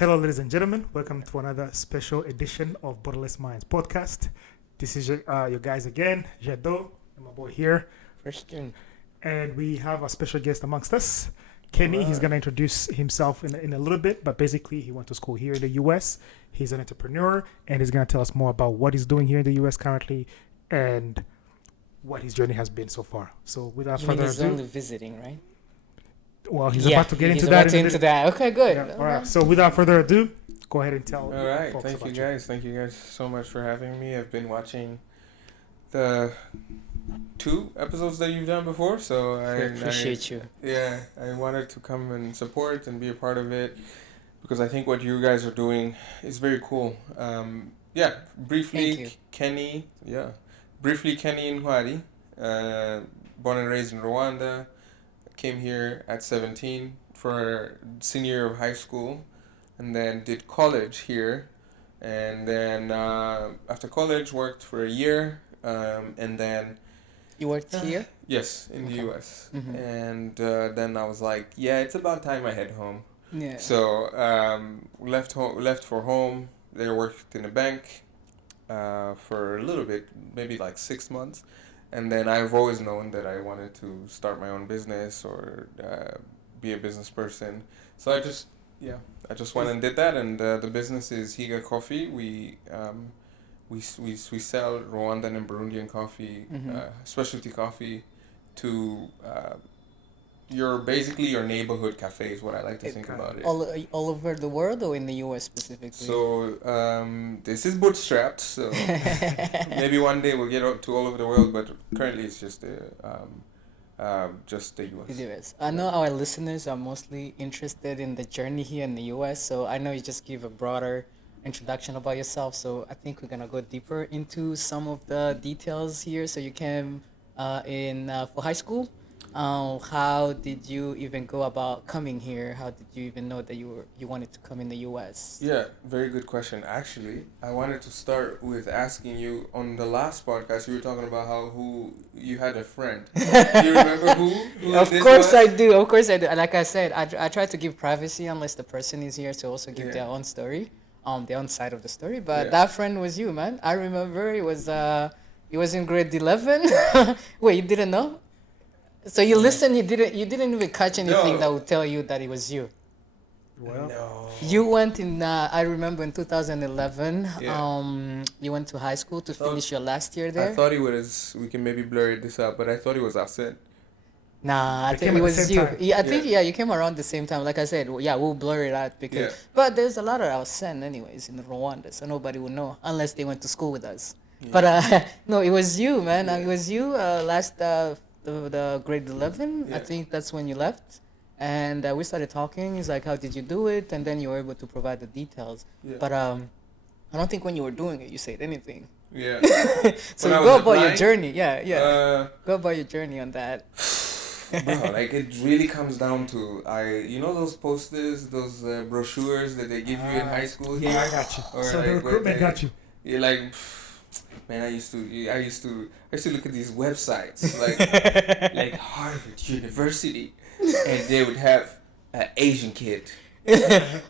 Hello, ladies and gentlemen. Welcome to another special edition of Borderless Minds podcast. This is your guys again, Jado, and my boy here. Christian. And we have a special guest amongst us, Kenny. He's going to introduce himself in a little bit, but basically, he went to school here in the U.S. He's an entrepreneur, and he's going to tell us more about what he's doing here in the U.S. currently and what his journey has been so far. So, without further He's ado, only visiting, right? well, he's about to get into that. Okay, good. Yeah, all right. So, without further ado, go ahead and tell. All right. folks Thank you about guys. Thank you guys so much for having me. I've been watching the 2 episodes that you've done before, so I appreciate you. Yeah, I wanted to come and support and be a part of it because I think what you guys are doing is very cool. Briefly, Thank you. Kenny Ntwali, born and raised in Rwanda, came here at 17 for senior year of high school, and then did college here, and then after college worked for a year, and then You worked here? yes, in the Okay. U.S. Mhm. And then I was like, yeah, it's about time I head home. Yeah. So left for home. There worked in a bank for a little bit, maybe like 6 months, and then I've always known that I wanted to start my own business or be a business person. So I just went and did that, and the business is Higa Coffee. We sell Rwandan and Burundian coffee, specialty coffee, to basically your neighborhood cafe is what I like to think about it. All over the world or in the U.S. specifically? So this is bootstrapped, so maybe one day we'll get out to all over the world, but currently it's just the U.S. The U.S. I know our listeners are mostly interested in the journey here in the U.S., so I know you just give a broader introduction about yourself, so I think we're going to go deeper into some of the details here. So you came for high school. How did you even go about coming here? How did you even know that you wanted to come in the U.S.? Yeah, very good question. Actually, I wanted to start with asking you, on the last podcast, you were talking about who you had a friend. Do you remember who Of this course was? I do. Of course I do. Like I said, I try to give privacy unless the person is here to also give Yeah. their own story, their own side of the story. But Yeah. that friend was you, man. I remember it was in grade 11. Wait, you didn't know? So you listened, you didn't even catch anything No. that would tell you that it was you. Well, No. You went in, I remember in 2011, Yeah. you went to high school to thought- finish your last year I there. thought it was, we can maybe blur this out, but I thought it was Arsene. Nah, I They think came it at the was same you. time. Yeah, I think Yeah. you came around the same time. Like I said, yeah, we'll blur it out because. Yeah. But there's a lot of our send anyways in Rwanda, so nobody will know unless they went to school with us. Yeah. But no, it was you, man. Yeah. It was you. Last the grade 11. I Yeah. think that's when you left, and we started talking. He's like, "How did you do it?" And then you were able to provide the details. Yeah. But I don't think when you were doing it, you said anything. Yeah. So When I go was about your applying, journey. Yeah. Uh, Go about your journey on that. Bro, like it really comes down to those posters, those brochures that they give you in high school here. yeah, I got you. Or So like the what recruitment they- got you. You're like, man, I used to look at these websites like Harvard University, and they would have an Asian kid,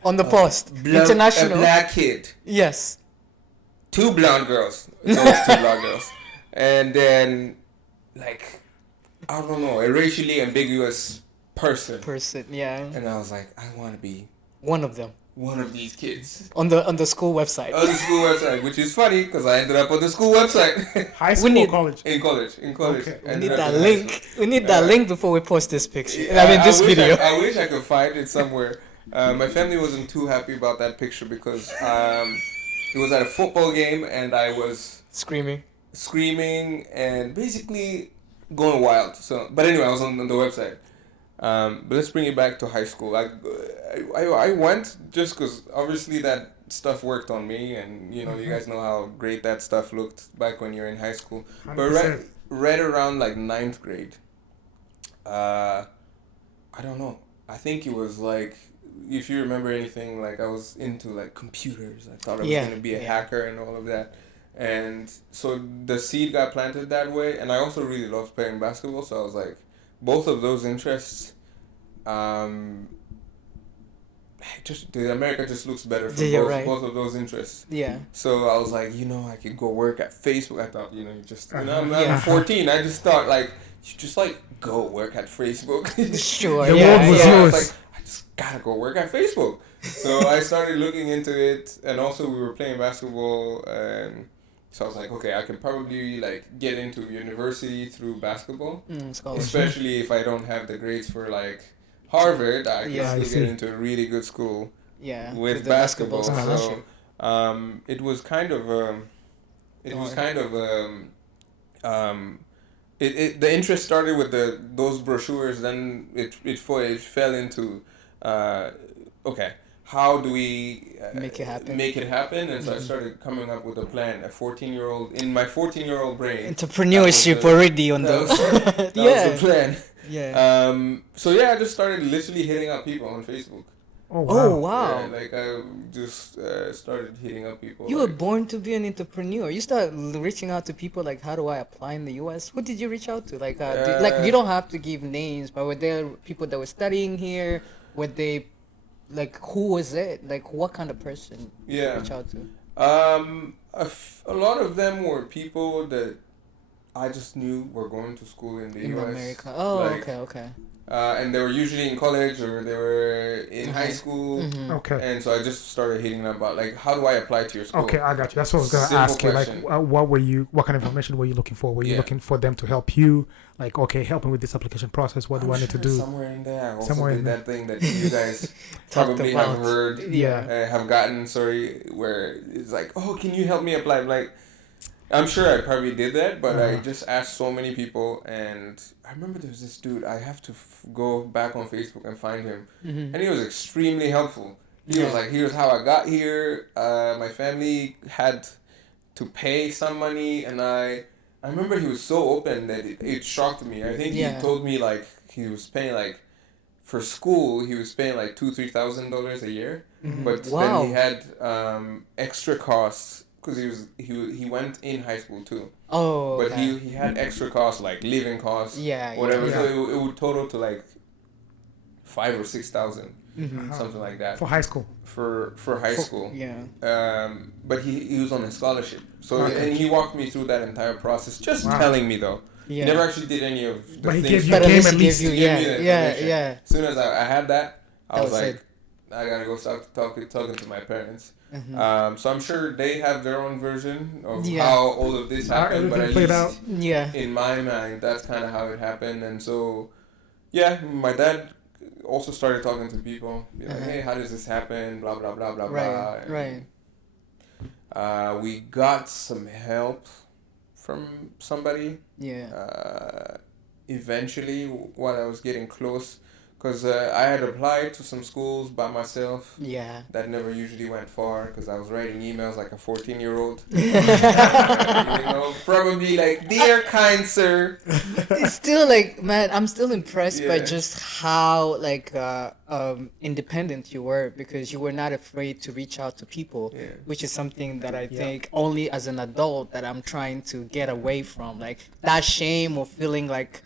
On the post, a international. black kid, Yes. 2 blonde girls. It's always 2 blonde girls, and then like I don't know, a racially ambiguous person. Yeah. And I was like, I want to be One of them one of these kids on the school website. on the school website, which is funny because I ended up on the school website High school need- or college? in college. Okay. We Ended need up that in high link. We need that Yeah. link before we post this picture. school. I mean, this wish video. I wish I could find it somewhere. My family wasn't too happy about that picture because it was at a football game and I was Screaming. screaming and basically going wild. So, but anyway, I was on the website. But let's bring it back to high school. I went just because obviously that stuff worked on me, and you guys know how great that stuff looked back when you're in high school. But 100%. right around like 9th grade, I don't know. I think it was like, if you remember anything, like I was into like computers. I thought I was gonna be a hacker and all of that. And so the seed got planted that way, and I also really loved playing basketball. So I was like, both of those interests just the America just looks better for Yeah, you're right. both of those interests. Yeah. So I was like, I could go work at Facebook. I thought, I'm Yeah. 14. I just thought like, you just like go work at Facebook. Sure. The yeah. world was yeah. I yours. was like, I just gotta go work at Facebook. So I started looking into it, and also we were playing basketball, and so I was like, okay, I can probably like get into university through basketball, Scholarship. especially if I don't have the grades for like Harvard. I can Yeah. I still see. get into a really good school Yeah. with the basketball. scholarship. So it was kind of the interest started with those brochures. Then it fell into okay, how do we Make it happen. make it happen? And so I started coming up with a plan. In my 14-year-old brain, Entrepreneurship already on that was, the. that was the plan. Yeah. So yeah, I just started literally hitting up people on Facebook. Oh Oh wow. wow. Yeah, like I just started hitting up people. You were like, born to be an entrepreneur. You start reaching out to people like, how do I apply in the U.S.? Who did you reach out to? Like, you don't have to give names, but were there people that were studying here? Were they, like, who was it? Like, what kind of person did you Yeah. reach out to? A lot of them were people that I just knew were going to school in the In U.S. America. Oh, like, okay. And they were usually in college or they were in high school. Mm-hmm. Okay. And so I just started hitting them about like, how do I apply to your school? Okay, I got you. That's what I was gonna Simple ask you. question. Like, what kind of information were you looking for? Were you Yeah. looking for them to help you? Like, okay, help me with this application process. What do I'm I need to sure do? Somewhere in there, I also Somewhere did in there. that thing that you guys Talked probably about. have heard, Yeah. have gotten, where it's like, oh, can you help me apply? I'm like, I'm sure I probably did that, but I just asked so many people, and I remember there was this dude, I have to go back on Facebook and find him, Mm-hmm. and he was extremely helpful. He was like, here's how I got here, my family had to pay some money, and I remember he was so open that it shocked me. I think Yeah. he told me like he was paying like, for school, he was paying like $2,000-$3,000 a year, but Wow. then he had extra costs because he went in high school too. Oh, But okay. he had extra costs like living costs, Yeah. whatever. Yeah. So it would total to like 5,000 or 6,000, Mm-hmm. something like that For high school. for high school. Yeah. But he was on a scholarship. So Okay. and he walked me through that entire process, just Wow. telling me though. Yeah. He never actually did any of the But he things. gave you But at game least at he gave least. you, He gave me yeah, the yeah, information. yeah. As soon as I had that, I That was was like, it. I gotta go start talking to my parents. Mhm. So I'm sure they have their own version of Yeah. how all of this How happened, but everything at played least out. Yeah. in my mind, that's kind of how it happened. And so, yeah, my dad also started talking to people, be like, hey, how does this happen? Blah blah blah blah blah. Right. And, Right. we got some help from somebody Yeah. eventually while I was getting close, because I had applied to some schools by myself. Yeah. That never usually went far because I was writing emails like a 14-year-old. Probably like, dear kind sir. It's still like, man, I'm still impressed by Yeah. just how like independent you were, because you were not afraid to reach out to people, Yeah. which is something that I think only as an adult that I'm trying to get away from, like that shame of feeling like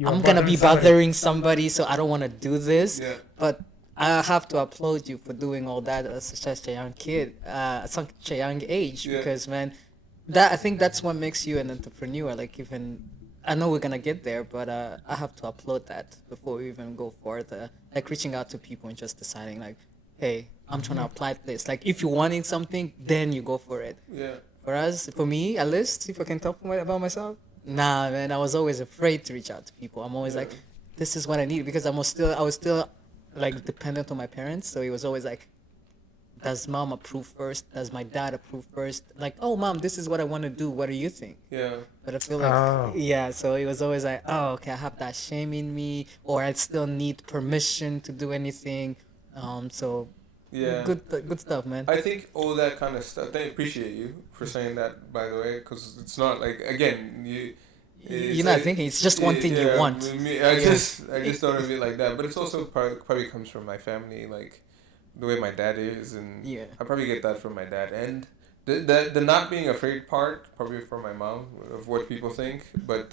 You are I'm gonna be bothering somebody. bothering somebody, so I don't want to do this. Yeah. But I have to applaud you for doing all that at such a young kid, at such a young age, Yeah. because man, I think that's what makes you an entrepreneur. Like, even I know we're gonna get there, but I have to applaud that before we even go further. Like reaching out to people and just deciding like, hey, I'm trying to apply this. Like, if you're wanting something, then you go for it. Yeah. For me, at least, if I can talk about myself, nah, man, I was always afraid to reach out to people. I'm always like, this is what I need, because I was still like dependent on my parents. So it was always like, does mom approve first? Does my dad approve first? Like, oh, mom, this is what I want to do. What do you think? Yeah. But I feel like, Oh. yeah, so it was always like, oh, okay, I have that shame in me, or I still need permission to do anything. So Yeah. good stuff, man. I think all that kind of stuff. I appreciate you for saying that, by the way, because it's not like, again, You're not thinking, it's just one thing you want. I just thought of it like that, but it's also probably comes from my family, like the way my dad is, and Yeah. I probably get that from my dad, and the not being afraid part probably from my mom of what people think, but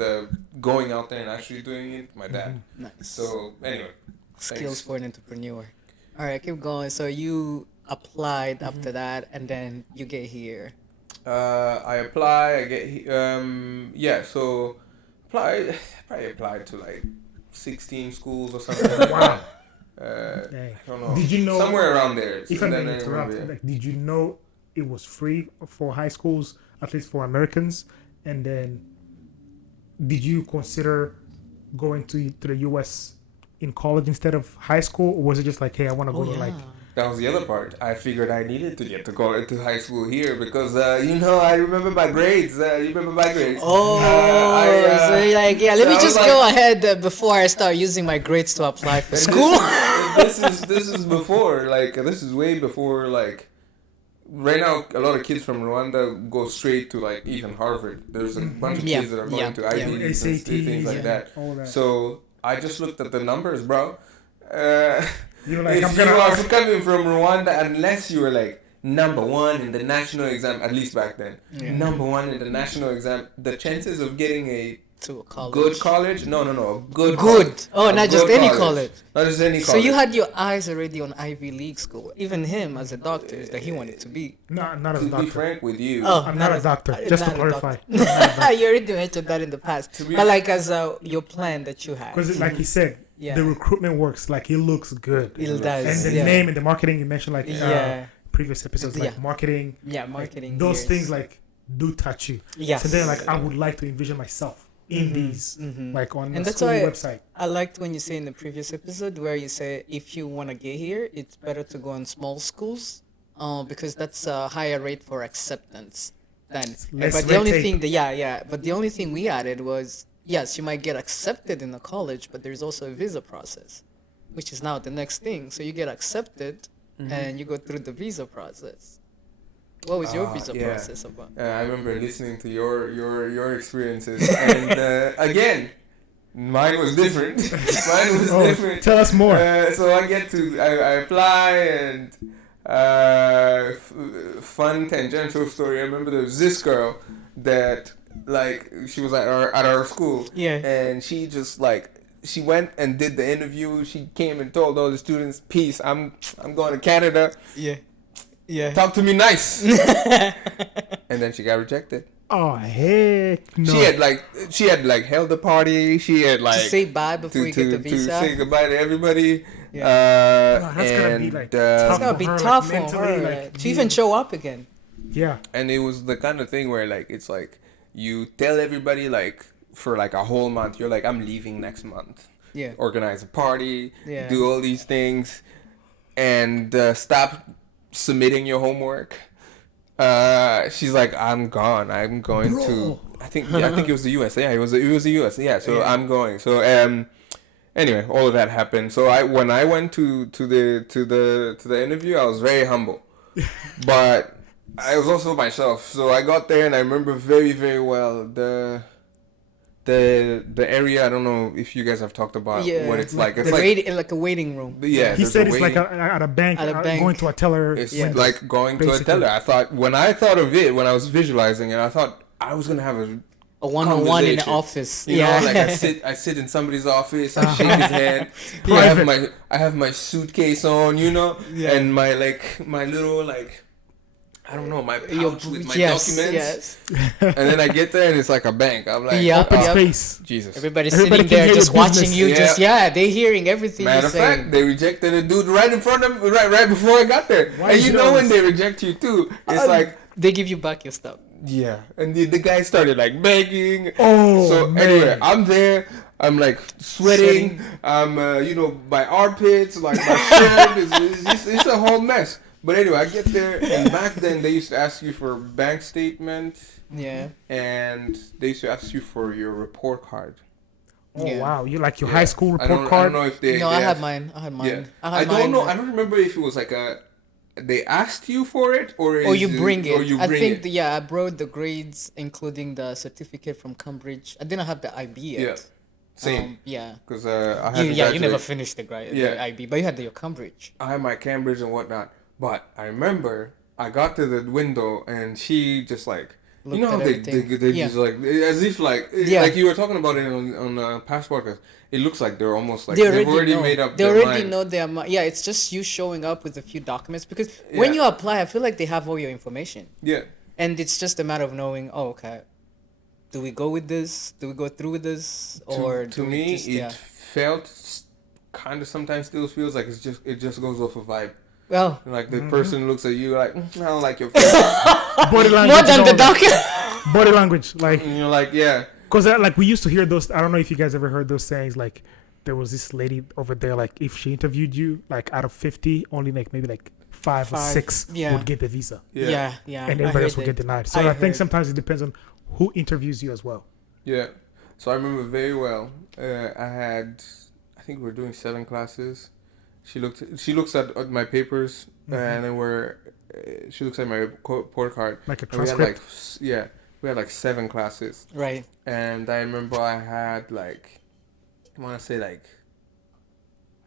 going out there and actually doing it, my dad. Nice. So anyway, Skills thanks. for an entrepreneur. All right, keep going. So you applied after that, and then you get here. I apply. I get yeah. So apply. Probably applied to like 16 schools or something like Wow. that. Dang. I don't know. Did you know? Somewhere around there. If I And may then I interrupt, remember, like, did you know it was free for high schools, at least for Americans? And then, did you consider going to the U.S. in college instead of high school, or was it just like, hey, I want to go Oh to yeah. like? that was the other part. I figured I needed to get to go to high school here because I remember my grades. You remember my grades? Oh, so you're like, yeah, let so me I was just like- go ahead before I start using my grades to apply for And school. This is before, like, this is way before, like, right now a lot of kids from Rwanda go straight to like even Harvard. There's a bunch of Yeah, kids that are yeah, going to yeah. Ivy Leagues and things like SATs, that. all that. So I just looked at the numbers, bro. You were like, If I'm you gonna. are coming from Rwanda, unless you were like number one in the national exam, at least back then, number one in the national exam, the chances of getting a To a college. good college, no, a good Good. college. Oh, A not just good any college. Not just any So college. you had your eyes already on Ivy League school. Even him as a doctor is that he wanted to be. Not as to a be doctor. frank with you, Oh, I'm not a doctor. Just to not a clarify. doctor. You already mentioned that in the past. be But like as your plan that you had. Because, like he said, Yeah. the recruitment works. Like, it looks good. It And does. the yeah. name and the marketing you mentioned, like Yeah. previous episodes, like Yeah. marketing, Yeah, like, marketing. those years. things like do touch you. Yes. So then, like, I would like to envision myself in these, like on And the that's school why website. I liked when you say in the previous episode where you say if you want to get here, it's better to go in small schools, because that's a higher rate for acceptance. Than, less but the red only tape. thing, but the only thing we added was yes, you might get accepted in a college, but there's also a visa process, which is now the next thing. So you get accepted, and you go through the visa process. What was your visa yeah. process about? I remember listening to your experiences, and again, mine was different. Mine was Oh, different. tell us more. So I apply and fun tangential story. I remember there was this girl that like she was at our school, Yeah. and she just like. She went and did the interview. She came and told all the students, "Peace, I'm going to Canada. Yeah. Yeah. Talk to me nice." And then she got rejected. Oh heck no! She had like held a party. She had like To say bye before you get the to visa. say goodbye to everybody. Yeah. Wow, that's gonna be, And like, It's tough. gonna be for her, tough like, for mentally, her like, to even show up again. Yeah. and it was the kind of thing where like it's like you tell everybody like for like a whole month you're like, I'm leaving next month. Yeah. Organize a party. Yeah. Do all these things, and stop submitting your homework. She's like, I'm gone. I'm going to. I think it was the U.S. Yeah, it was the U.S. Yeah, so Yeah. I'm going. So anyway, all of that happened. So when I went to the interview, I was very humble, but I was also myself. So I got there, and I remember very very well the area. I don't know if you guys have talked about what it's like. It's Like a waiting room. yeah. He there's said a it's like waiting- at a bank, At a bank. going to a teller. It's Yeah. like going to a Basically. teller. When I thought of it, when I was visualizing it, I thought I was gonna have A one-on-one in the conversation. office. you know, like I sit in somebody's office, I shake his hand, Private. I have my suitcase on, you know, Yeah. and my little like, I don't know, my pouch with my yes, documents, yes. and then I get there and it's like a bank. I'm like, Yep, Open yep. space. Jesus. Everybody's Everybody sitting can there hear just your watching business. you. Yeah. They're hearing everything Matter you're of fact, saying. they rejected a dude right in front of me, right before I got there. Why And is you it know when always- they reject you too, it's like. They give you back your stuff. Yeah, and the guy started like begging. Oh, so man. anyway, I'm there. I'm like sweating. I'm, my armpits, like my shirt it's a whole mess. But anyway, I get there, and back then they used to ask you for a bank statement, Yeah. and they used to ask you for your report card. Oh Yeah. wow! You like your Yeah. high school I report don't card? know if they. No, they I had asked- mine. I had mine. Yeah, I had I don't mine. know. I don't remember if it was like they asked you for it Or is you bring it. Or you I bring think it. I brought the grades, including the certificate from Cambridge. I didn't have the IB yet. Yeah. Same. Yeah. Because I had to You graduate. never finished the Yeah. IB, but you had your Cambridge. I had my Cambridge and whatnot. But I remember I got to the window and she just like You know how they just like as if like like you were talking about it on past podcasts. It looks like they're almost like they've already made up. They their already mind. know their mind. Yeah, it's just you showing up with a few documents because when you apply, I feel like they have all your information. Yeah. And it's just a matter of knowing. Oh, okay. Do we go with this? Do we go through with this? Or to me, it felt kind of sometimes still feels like it just goes off a vibe. Well, like the person looks at you like I don't like your face. Body language. More than the document. Body language, like. And you're like, yeah. Because like we used to hear those. I don't know if you guys ever heard those sayings. Like there was this lady over there. Like if she interviewed you, like out of 50, only like maybe like five or six would get the visa. Yeah. And everybody else would get denied. So I think sometimes it depends on who interviews you as well. Yeah. So I remember very well. I think we were doing 7 classes. She looks at my papers and then she looks at my report card. Like a transcript. We had like 7 classes. Right. And I remember I had like, I want to say like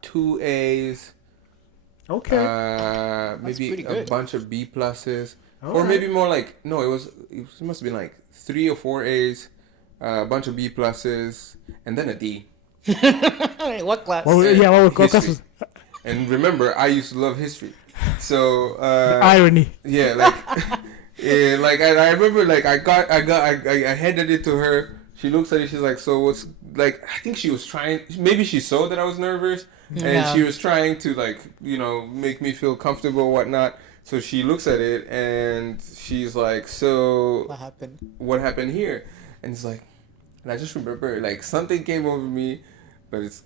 2 A's. Okay. Maybe a bunch of B pluses. Or maybe more like, no, it must have been like 3 or 4 A's, a bunch of B pluses, and then a D. What class? What class was? And remember, I used to love history. So the irony. Yeah, like like I remember like I handed it to her. She looks at it, she's like, so what's like I think she was trying, maybe she saw that I was nervous and she was trying to like, make me feel comfortable or whatnot. So she looks at it and she's like, so what happened here? And it's like, and I just remember like something came over me, but it's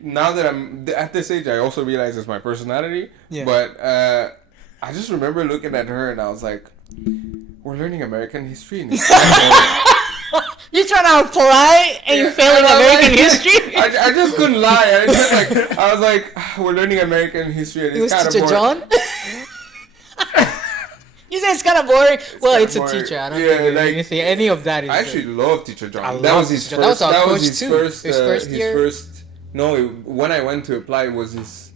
now that I'm at this age, I also realize it's my personality. Yeah. But I just remember looking at her and I was like, we're learning American history. And you're trying to apply and you're failing American history? I just couldn't lie. I was like, we're learning American history and it's kind of boring. John? You say it's kind of boring. Well, it's a teacher. I don't think anything. Any of that is. I actually love Teacher John. That was his first. That was his first. His first year. No, when I went to apply, it was his.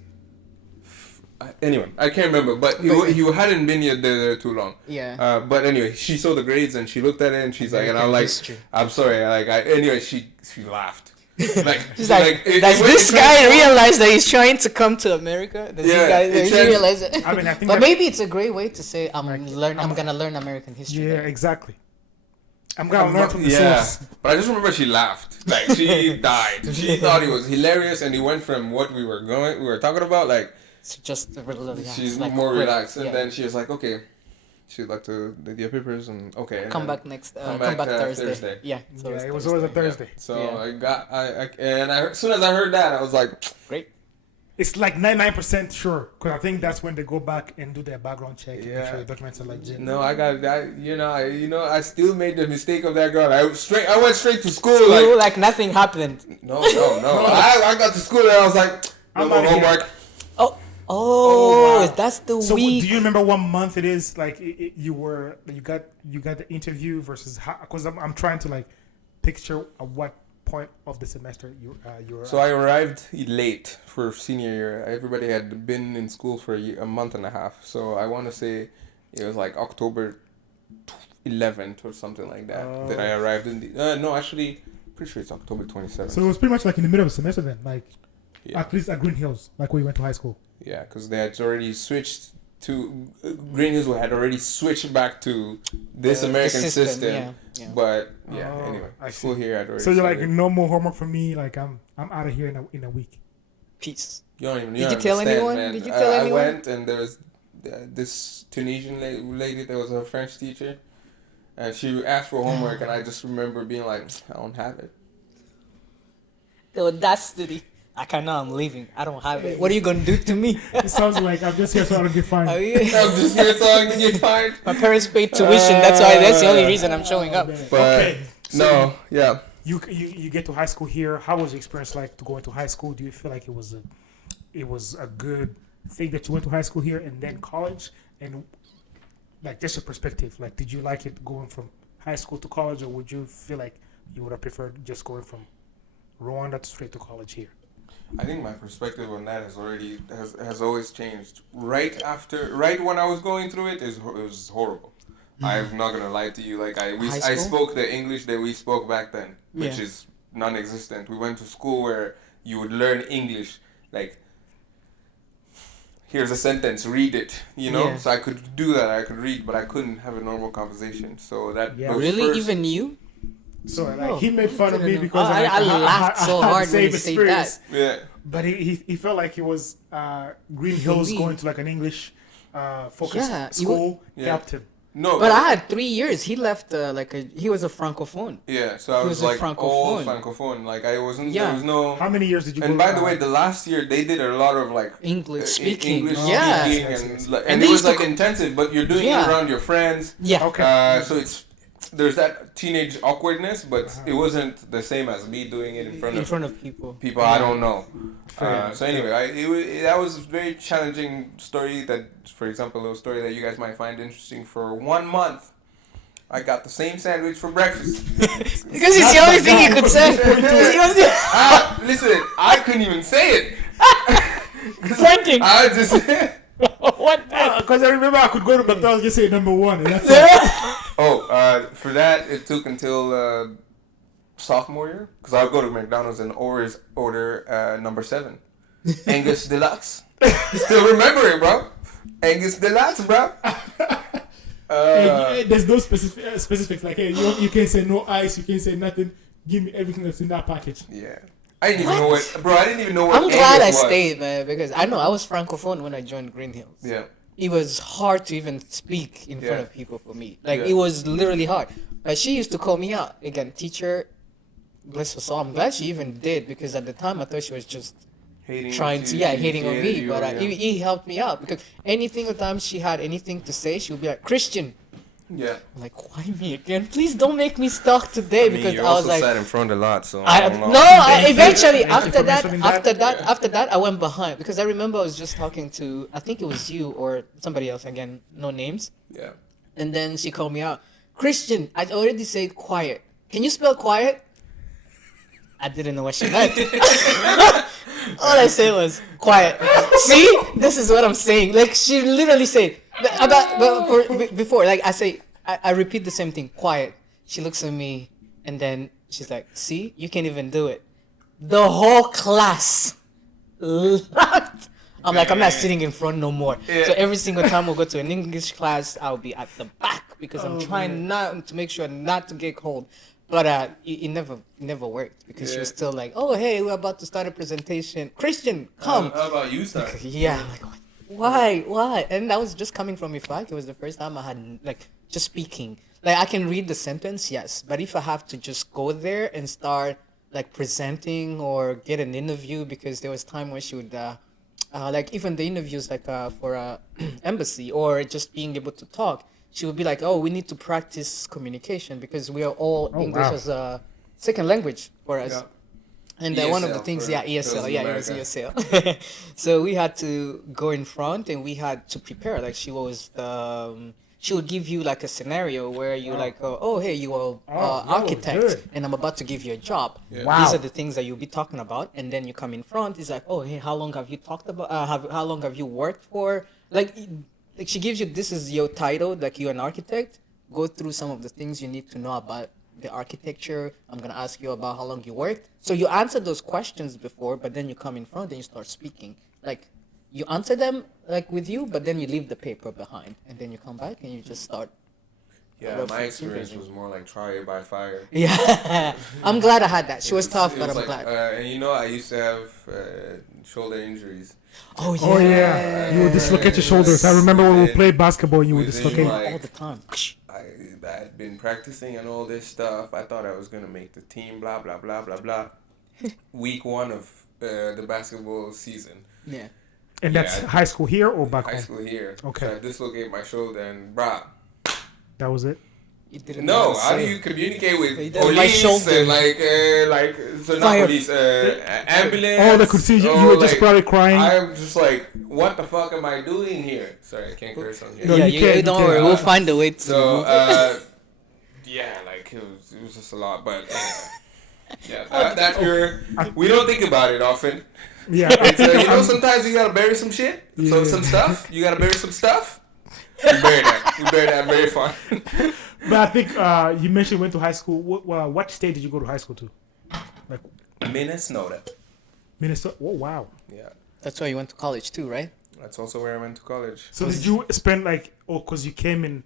Anyway, I can't remember, but he hadn't been yet there too long. Yeah. But anyway, she saw the grades and she looked at it and she's like, and I'm like, I'm sorry. Anyway, she laughed. Like, she's like, does this guy realize that he's trying to come to America? Does he realize it? I mean, I think but maybe it's a great way to say I'm gonna learn American history. Yeah, exactly. I'm gonna learn from the source. But I just remember she laughed. Like she died. She thought it was hilarious, and he went from what we were talking about, like just she's like more relaxed, and then she was like, okay. She'd like to do your papers and come back Thursday. Yeah. So it was always a Thursday. Yeah. So as soon as I heard that, I was like, great. It's like 99% sure, because I think that's when they go back and do their background check and make sure the documents are legit. No, I got that. I still made the mistake of that girl. I went straight to school like nothing happened. No. I got to school and I was like, no more homework. Oh, wow. That's the week. So do you remember what month it is? Like you got the interview versus how? Because I'm trying to like picture at what point of the semester you were. So I arrived late for senior year. Everybody had been in school for a month and a half. So I want to say it was like October 11th or something like that that I arrived in. Actually, pretty sure it's October 27th. So it was pretty much like in the middle of the semester then, like at least at Green Hills, like where you went to high school. Yeah, because they had already switched to Green Hills had already switched back to this American system. Yeah. But anyway, school here had already. So you're like, no more homework for me. Like I'm out of here in a week. Peace. You don't even. Did you tell anyone? Man. Did you tell anyone? I went and there was this Tunisian lady that was a French teacher, and she asked for homework, and I just remember being like, I don't have it. The audacity. I'm leaving. I don't have it. What are you going to do to me? It sounds like I'm just here so I don't get fined. I'm just here so I can get fined. My parents paid tuition. That's the only reason I'm showing up. But so You get to high school here. How was your experience like to go into high school? Do you feel like it was a good thing that you went to high school here and then college? And like just a perspective, like did you like it going from high school to college, or would you feel like you would have preferred just going from Rwanda to straight to college here? I think my perspective on that has always changed. Right when I was going through it, it was horrible. I'm not gonna lie to you. Like High I school? spoke the English that we spoke back then, which Yeah. is non-existent. We went to school where you would learn English. Like, here's a sentence, read it. You know. Yeah. So I could do that. I could read, but I couldn't have a normal conversation. So that Yeah. those Really, first- even you? So like, Oh, he made fun of me didn't know. because I laughed so had the hard when same you said experience. Yeah. But he felt like he was Green Hills me. going to like an English focused Yeah, he school Yeah. captain. No. But I had 3 years. He left he was a francophone. Yeah. So I He was was a like all francophone. francophone. Like I wasn't. Yeah. There was no. How many years did you go? And by the way, the last year they did a lot of like English speaking. English Yeah. speaking, Yes, and yes. like, And and they it was used to like intensive, but you're doing Yeah. it around your friends. Yeah. Okay. So it's there's that teenage awkwardness, but it wasn't the same as me doing it in front In of front of people. people I don't know. Fair. So anyway, that was a very challenging story. That, for example, a little story that you guys might find interesting. For 1 month, I got the same sandwich for breakfast. Because it's the only thing you could say. He was Listen, I couldn't even say it. pointing. I just. What? Because I remember I could go to McDonald's just say number one, and that's it. For that, it took until sophomore year. Because I'll go to McDonald's and always order number 7. Angus Deluxe. Still remember it, bro. Angus Deluxe, bro. And there's no specifics like, hey, you can't say no ice, you can't say nothing. Give me everything that's in that package. Yeah. I didn't even know what, bro. I didn't even know what. I'm glad I Angus was. stayed, man, because I know I was francophone when I joined Green Hills. Yeah. It was hard to even speak in front Yeah. of people for me. Like Yeah. it was literally hard. But she used to call me out again, teacher. Bless her soul. I'm glad she even did because at the time I thought she was just Hating hating on me. you, But yeah. he helped me out because any single time she had anything to say, she would be like, Christian. Yeah. I'm like, why me again? Please don't make me stuck today because you I was also like, sat in front a lot, so I don't know. no. I eventually Thank you after for that, mentioning that. after that, I went behind because I remember I was just talking to I think it was you or somebody else again, no names. Yeah. And then she called me out, Christian. I already said quiet. Can you spell quiet? I didn't know what she meant. All I said was quiet. See, this is what I'm saying. Like she literally said before. Like I say, I repeat the same thing. Quiet. She looks at me, and then she's like, "See, you can't even do it." The whole class laughed. I'm like, I'm not sitting in front no more. Yeah. So every single time we'll go to an English class, I'll be at the back because I'm trying not to make sure not to get cold. But it never worked because she was still like, oh, hey, we're about to start a presentation. Christian, come. How about you, sir? Yeah, I'm like, what? Why? And that was just coming from Ifak. It was the first time I had, like, just speaking. Like, I can read the sentence, yes. But if I have to just go there and start, like, presenting or get an interview, because there was time when she would, like, even the interviews, like, for embassy or just being able to talk, she would be like, oh, we need to practice communication because we are all English wow. as a second language for us. Yeah. And one of the ESL things, for ESL, those in yeah, it was America. ESL. So we had to go in front and we had to prepare. Like she was, she would give you like a scenario where you like, oh, hey, you are that was architect good. and I'm about to give you a job. Yeah. Wow. These are the things that you'll be talking about. And then you come in front. It's like, oh, hey, how long have you talked about? How long have you worked for? Like she gives you, this is your title, like you're an architect. Go through some of the things you need to know about the architecture. I'm gonna ask you about how long you worked. So you answer those questions before, but then you come in front and you start speaking. Like you answer them like with you, but then you leave the paper behind, and then you come back and you just start. Yeah, my experience was more like trial by fire. Yeah, I'm glad I had that. She was tough, It but was I'm like, glad. and you know, I used to have shoulder injuries. Oh yeah. Oh yeah, you would dislocate your shoulders. I remember when we played basketball, you would Within, dislocate. like, All the time. I had been practicing and all this stuff. I thought I was gonna make the team. Blah blah blah blah blah. Week 1 of the basketball season. Yeah. And that's Yeah. high school here or back High home? school here. Okay. So I dislocate my shoulder and brah. That was it. You didn't know No, what to how do say. you communicate with He does my police shoulder. and like so not Fire. police, ambulance? Oh, they could see you. You were just like, probably crying. I'm just like, what the fuck am I doing here? Sorry, I can't curse on here. No, Yeah, you can't, you don't can't. worry. We'll find a way to. So, yeah, like it was just a lot, but anyway. Yeah, that you're, we don't think about it often. Yeah. It's, you know, sometimes you gotta bury some shit, Yeah. some stuff. You gotta bury some stuff. You bury that. better have very fun. But I think you mentioned you went to high school. What state did you go to high school to? Like Minnesota. Minnesota. Oh wow. Yeah. That's why you went to college too, right? That's also where I went to college. So did you spend like because you came in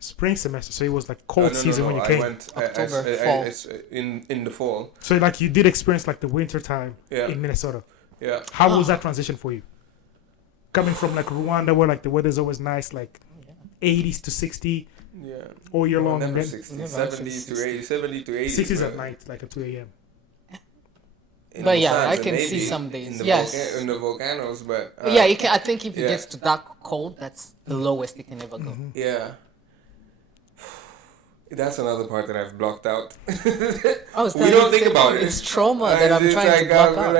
spring semester, so it was like cold season when you came. I went October, fall. in the fall. So like you did experience like the winter time in Minnesota. Yeah. How was that transition for you? Coming from like Rwanda, where like the weather's always nice, like 80s to 60 all year long, and Never then 60, 70 to 80, 70 to 80. 60s at night, like at 2 a.m. But yeah, I can see some days. Yes. In the volcanoes, but Yeah, you can. I think if it gets to that cold, that's the lowest it can ever go. yeah. That's another part that I've blocked out. We don't think about it. It's trauma that I'm It's trying to block out.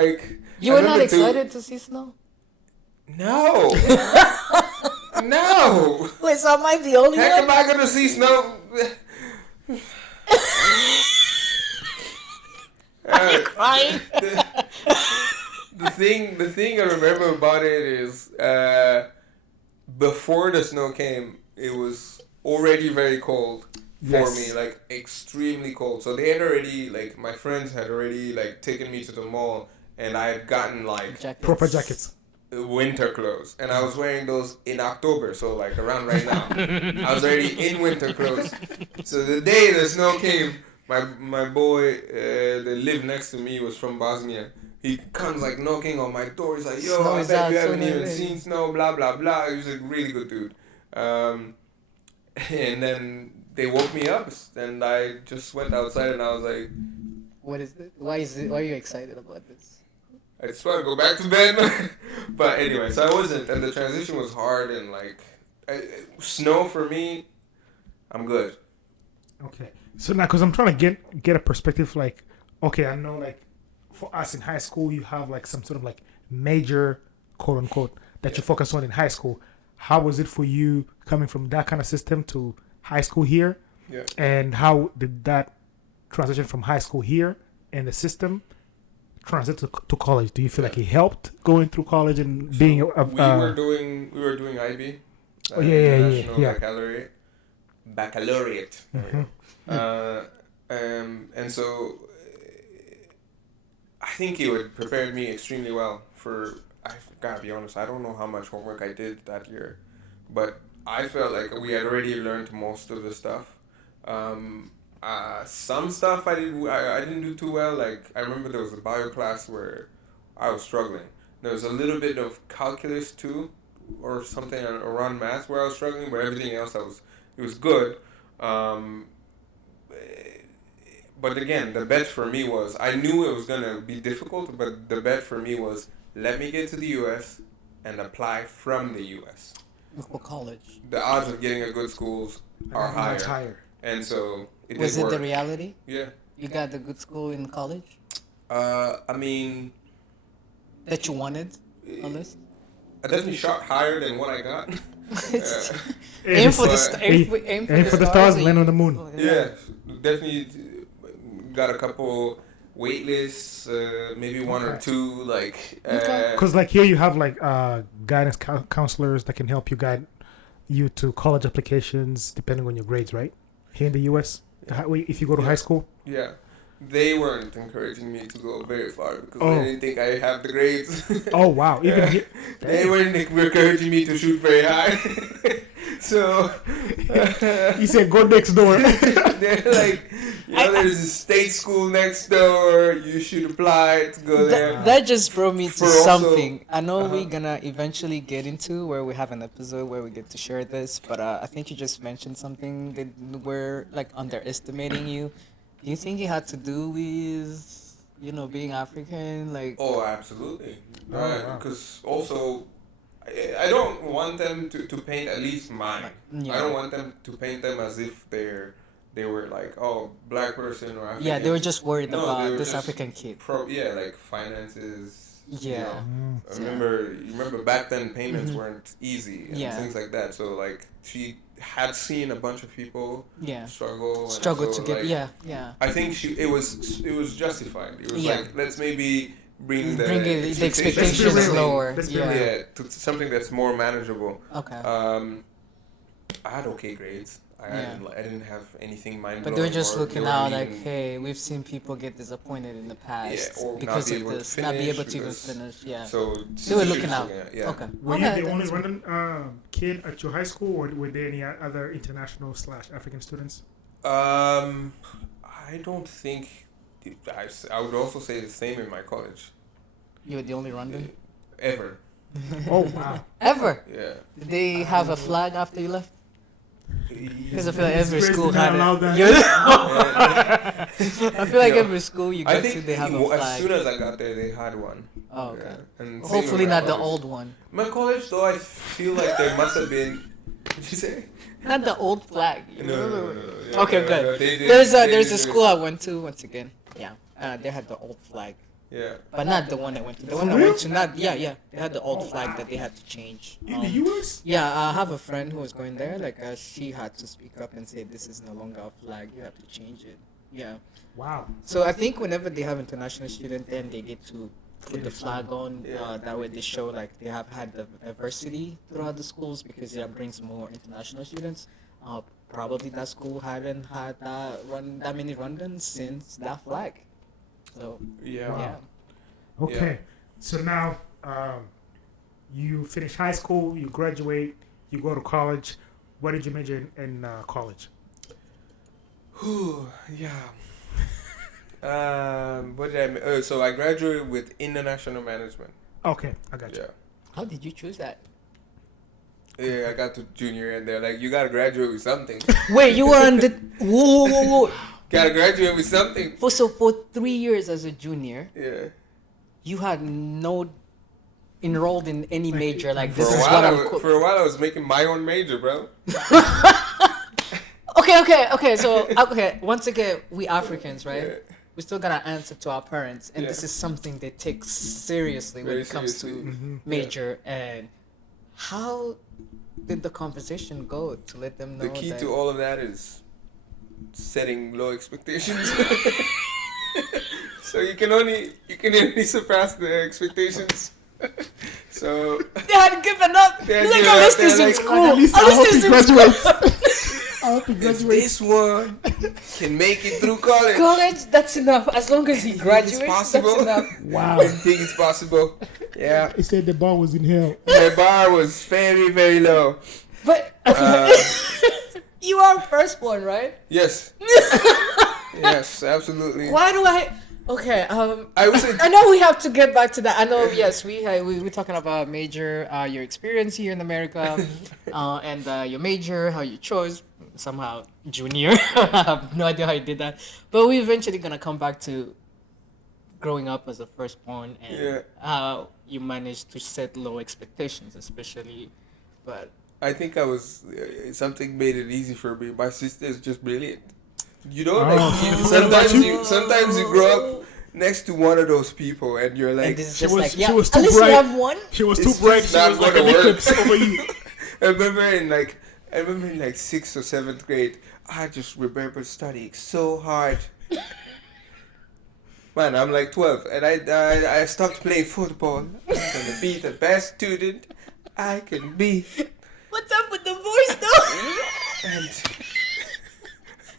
You I were not remember excited to see snow? No. No. Wait, so am I the only Heck, one? am I gonna see snow? Crying? The thing I remember about it is before the snow came, it was already very cold for me, like extremely cold. So they had already, like, my friends had already like taken me to the mall, and I had gotten like Proper jackets. winter clothes, and I was wearing those in October, so like around right now. I was already in winter clothes. So the day the snow came, my boy that lived next to me was from Bosnia. He comes like knocking on my door. He's like, "Yo, Snow I is bet out, you so haven't even nice." seen snow." Blah blah blah. He was a really good dude. And then they woke me up, and I just went outside, and I was like, What is it? Why are you excited about this? I just want to go back to bed. But anyway, so I wasn't, and the transition was hard, and like snow for me, I'm good. Okay. So now, because I'm trying to get a perspective, like, okay, I know, like, for us in high school, you have like some sort of like major, quote unquote, that you focus on in high school. How was it for you coming from that kind of system to high school here? Yeah. And how did that transition from high school here and the system transit to college? Do you feel like it helped going through college and being we were doing IB. International Baccalaureate. And so I think it would prepare me extremely well for. I gotta be honest. I don't know how much homework I did that year, but I felt like we had already learned most of the stuff. Some stuff I didn't do too well. Like, I remember there was a bio class where I was struggling. There was a little bit of calculus too, or something around math where I was struggling, but everything else it was good. But again, the bet for me was, I knew it was gonna be difficult, but the bet for me was, let me get to the U.S. and apply from the U.S. What college? The odds of getting a good schools are higher. Much higher. And so Was it work. the reality? Yeah. You got the good school in college I mean, that you wanted, unless I definitely shot higher than what I got. aim for the stars, land on the moon. Yeah, definitely got a couple wait lists, maybe one or two, like. Because like here you have like guidance counselors that can help you guide you to college applications depending on your grades, right? Here in the U.S., if you go to high school. Yeah. They weren't encouraging me to go very far because they didn't think I have the grades. Oh wow! Even here, they weren't encouraging me to shoot very high. So he said, "Go next door." They're like, there's a state school next door. You should apply to go there. That just brought me to something. I know Uh-huh. we're gonna eventually get into where we have an episode where we get to share this, but I think you just mentioned something that we're like underestimating you. Do you think it had to do with, being African? Like, Oh, absolutely. wow. Because also, I don't want them to paint, at least mine. Yeah. I don't want them to paint them as if they were like, oh, black person or African. yeah, they were just worried No, they about were this just African kid. Like finances. Yeah. I remember back then payments weren't easy and Yeah. things like that. So like she had seen a bunch of people Yeah. struggle. And Struggle so, to get, like, yeah. I think it was justified. It was Yeah. like, let's maybe bring the The expectations Let's be real. lower. Let's be Yeah. real. yeah, to something that's more manageable. Okay. I had okay grades. I didn't have anything mind But blowing. they're just or looking they were out like, mean. hey, we've seen people get disappointed in the past Or not because be of able to this, not be able to even because- finish. Yeah. So They were looking out. Yeah. Okay. Were Okay, you the only that's- Rwandan kid at your high school, or were there any other international / African students? I don't think. I would also say the same in my college. You were the only Rwandan? Ever. Oh wow! Ever? Yeah. Did they have a flag after you left? Because I feel like His every grades school did not had allow it. that. I feel like Yeah. every school you go I to, think they have a as flag. soon as I got there, they had one. Oh, okay. Yeah. And same Hopefully with my not the college. old one. My college, though, I feel like there must have been. Did you say? Not the old flag. No. Okay, good. They There's a did school I went to once again. Yeah. They had the old flag. Yeah. But not the one I went to. The one I For went to, not yeah. They had the old flag that they had to change. In the U.S. Yeah, I have a friend who was going there. Like, she had to speak up and say, "This is no longer a flag. You have to change it." Yeah. Wow. So I think whenever they have international students, then they get to put the flag on. Yeah. That way they show like they have had the diversity throughout the schools because that brings more international students. Probably that school hadn't had that many Rwandans since that flag. So Yeah. Wow. yeah. Okay. So now, you finish high school, you graduate, you go to college. What did you major in college? Whew, yeah. What did so I graduated with international management. Okay, I got you. Yeah. How did you choose that? Yeah, I got to junior and they're like, you gotta graduate with something. Wait, you were on the whoa. Gotta graduate with something. For 3 years as a junior, Yeah. you had no enrolled in any major. Like For this a is while, what I I'm. was, for a while, I was making my own major, bro. Okay. So once again, we Africans, right? Yeah. We still gotta answer to our parents, and Yeah. this is something they take seriously when Very it comes seriously. to Mhm. major. And how did the conversation go to let them know The key that to all of that is setting low expectations. So you can only surpass the expectations. So they had given up? They had Like, given at up. least They're he's in like, school. at least I At least hope he's he in graduates. school. I hope he if graduates. this one can make it through college, College, that's enough. As long as he graduates, that's possible. enough. Wow. I think it's possible. Yeah. He said the bar was in hell. The bar was very, very low. But you are firstborn, right? Yes. Yes, absolutely. Why do I? Okay. I was a, I know we have to get back to that. I know. Yes, we're talking about major, your experience here in America, and your major, how you chose somehow junior. I have no idea how you did that, but we're eventually gonna come back to growing up as a firstborn and Yeah. how you managed to set low expectations, especially. But I think I was something made it easy for me. My sister is just brilliant. You know, Oh. like sometimes you grow up next to one of those people and you're and like, this is she just was- like, she yeah, was at too least bright. you have one. She was It's too bright. just She not was like gonna an work. eclipse over you. I remember in like 6th or 7th grade, I just remember studying so hard. Man, I'm like 12 and I stopped playing football. I'm gonna be the best student I can be. What's up with the voice though? And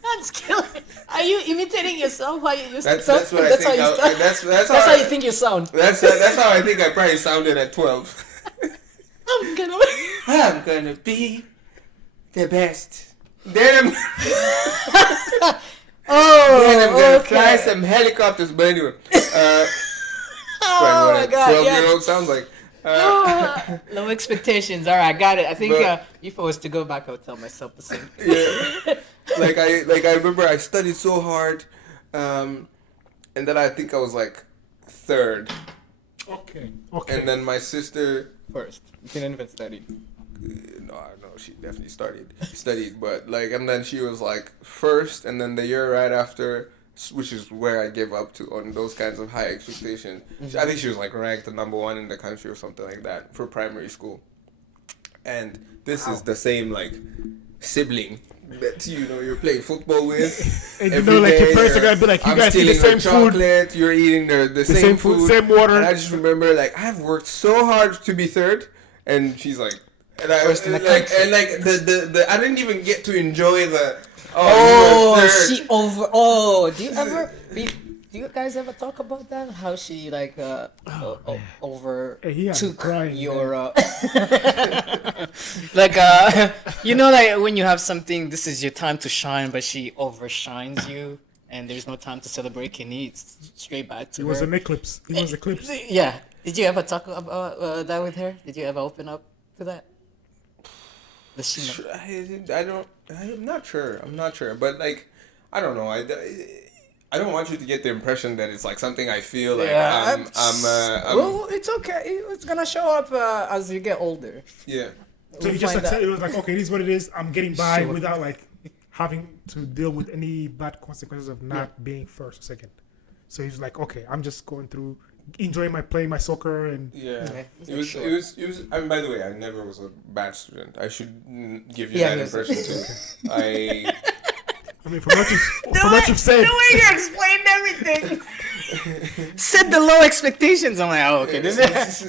That's killing. Are you imitating yourself? How you used to that's talk? what I That's think. how you sound. That's That's how you think you sound. That's how I think I probably sounded at 12. I'm gonna. I'm gonna be the best. Then I'm gonna fly okay. some helicopters. But anyway, Oh my god! 12-year-old sounds like. Yeah. Low expectations. All right, got it. I think But- if I was to go back, I would tell myself the same thing. Yeah. like I remember I studied so hard, and then I think I was like 3rd, Okay. and then my sister. First, you didn't even study. No, she definitely studied, but like, and then she was like 1st, and then the year right after, which is where I gave up to on those kinds of high expectations. I think she was like ranked the number 1 in the country or something like that for primary school. And this is the same like sibling that you're playing football with. And every like your day, parents are gonna be like, you I'm guys eat the stealing her same food, chocolate, you're eating the same food, same water. And I just remember like I've worked so hard to be 3rd, and she's like First in the country. And like the I didn't even get to enjoy the. Oh, you were third. she over. Oh, do you guys ever talk about that? How she like over He had took crying, your like you know, like when you have something, this is your time to shine, but she overshines you, and there's no time to celebrate. Kenny, it's straight back to It her. was an eclipse. It was eclipse. Yeah. Did you ever talk about that with her? Did you ever open up to that? Does she know? I'm not sure. I'm not sure. But like, I don't know. I don't want you to get the impression that it's like something I feel like well, it's okay. It's gonna show up as you get older. yeah. So you just accept it was like, okay, this is what it is. I'm getting by without like having to deal with any bad consequences of not being first or second. So he's like, okay, I'm just going through, enjoying playing my soccer and Yeah, Okay. it was. I mean, by the way, I never was a bad student. I should give you that impression too. I mean, from what you've said, The way you explained everything. Set the low expectations. I'm like, oh, okay. This is,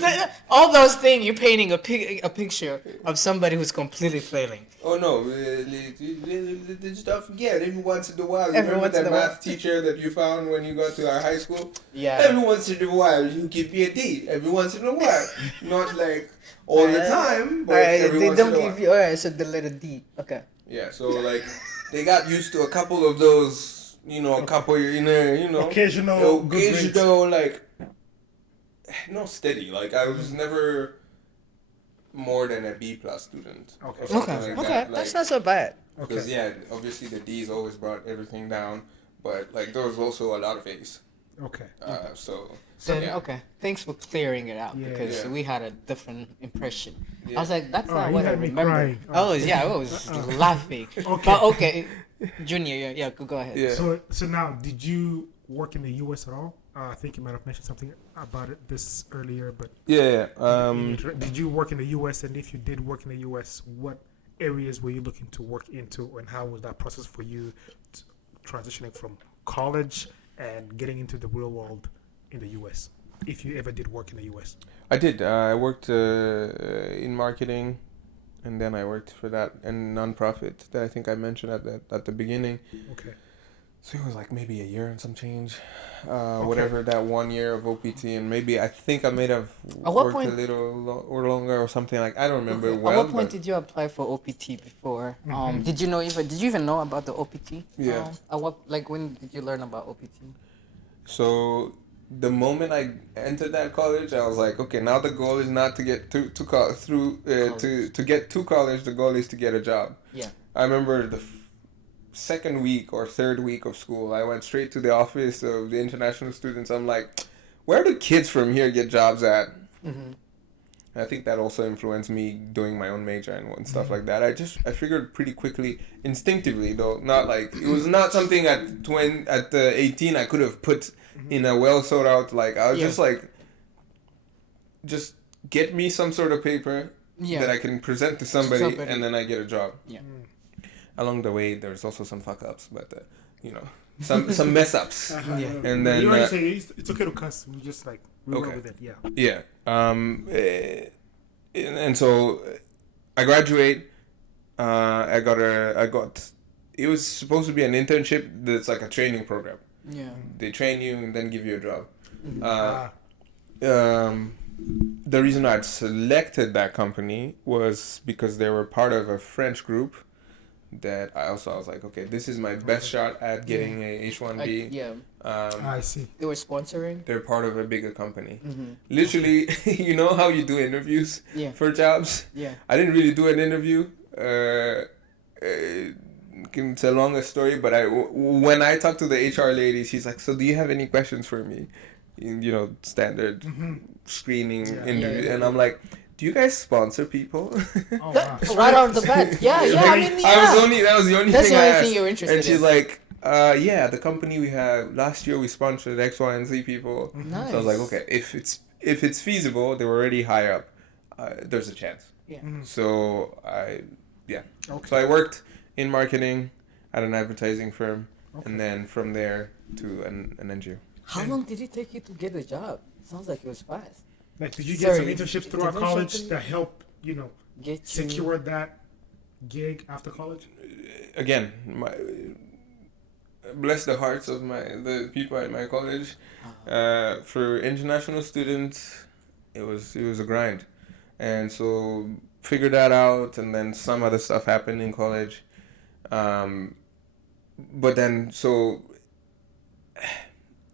all those things, you're painting a picture of somebody who's completely failing. Oh no, don't forget, every once in a while, you remember that math teacher that you found when you got to our high school? Yeah. Every once in a while, you give me a D. Every once in a while. Not like all the time, but every they once in don't a while. give you, alright, so the letter D. Okay. Yeah, so like, they got used to a couple of those, a couple, occasional, like, not steady. Like, I was never more than a B plus student. Okay. Or something like Okay. that. That's Like, not so bad. because obviously the D's always brought everything down, but like there was also a lot of A's. okay. So Then, okay. Thanks for clearing it out Yeah. because Yeah. we had a different impression. Yeah. I was like, that's Oh, not you what I had me remember. crying. I was laughing. Okay. But okay, Junior, yeah, go ahead. Yeah. So now, did you work in the U.S. at all? I think you might have mentioned something about it this earlier, but Yeah. did you work in the U.S. And if you did work in the U.S., what areas were you looking to work into, and how was that process for you, transitioning from college and getting into the real world in the U.S. If you ever did work in the U.S. I did. I worked in marketing, and then I worked for that and nonprofit that I think I mentioned at the beginning. Okay. So it was like maybe a year and some change, whatever that 1 year of OPT, and maybe I think I may have worked a little or longer or something like I don't remember well. At what point did you apply for OPT before? Did you even know about the OPT? Yeah. When did you learn about OPT? So the moment I entered that college, I was like, okay, now the goal is not to get to get to college. The goal is to get a job. Yeah. I remember the second week or third week of school, I went straight to the office of the international students. I'm like, where do kids from here get jobs at? Mm-hmm. I think that also influenced me doing my own major and stuff like that. I figured pretty quickly, instinctively though, not like, it was not something at 18 I could have put in a well thought out, like, I was just like, just get me some sort of paper that I can present to somebody and then I get a job. Yeah. Along the way, there's also some fuck ups, but some mess ups. Yeah. And then you already say it's okay to cuss. We just like we Okay. roll with it. Yeah. yeah. And so I graduate. I got. It was supposed to be an internship. That's like a training program. Yeah. They train you and then give you a job. Mm-hmm. The reason I'd selected that company was because they were part of a French group that I was like, okay, this is my best shot at getting a H1B. I see. They were sponsoring. They're part of a bigger company. Mm-hmm. Literally, you know how you do interviews for jobs? Yeah. I didn't really do an interview. It's a longer story, but when I talked to the HR lady, she's like, so do you have any questions for me? Standard screening interview. And I'm like, do you guys sponsor people? Oh, wow. Right off the bat. Yeah. I mean, yeah. That was the only That's thing the I only asked. thing you're interested And she's in. like, the company we have last year we sponsored X, Y, and Z people. Nice. So I was like, okay, if it's feasible, they were already high up. There's a chance. Yeah. So Okay. So I worked in marketing at an advertising firm, and then from there to an NGO. How long did it take you to get a job? Sounds like it was fast. Like, did you get some Sorry, internships did throughout you college mention- that help get you secured that gig after college? Again, bless the hearts of the people at my college. For international students, it was a grind, and so figured that out, and then some other stuff happened in college. But then so.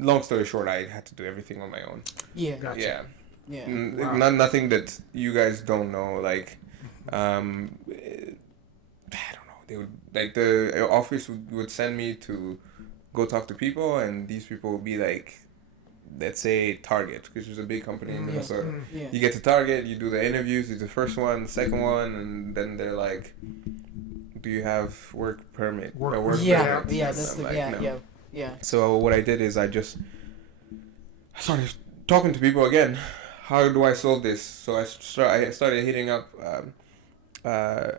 Long story short, I had to do everything on my own. Yeah. Gotcha. Yeah. Yeah. Not nothing that you guys don't know. Like, I don't know. They would like the office would send me to go talk to people, and these people would be like, let's say Target, because there's a big company in Minnesota. Yeah. You get to Target, you do the interviews, you do the first one, the second one, and then they're like, do you have work permit? Work Yeah. permit. Yeah. And That's I'm the like, no. Yeah. So what I did is I started talking to people again. How do I solve this? So I started hitting up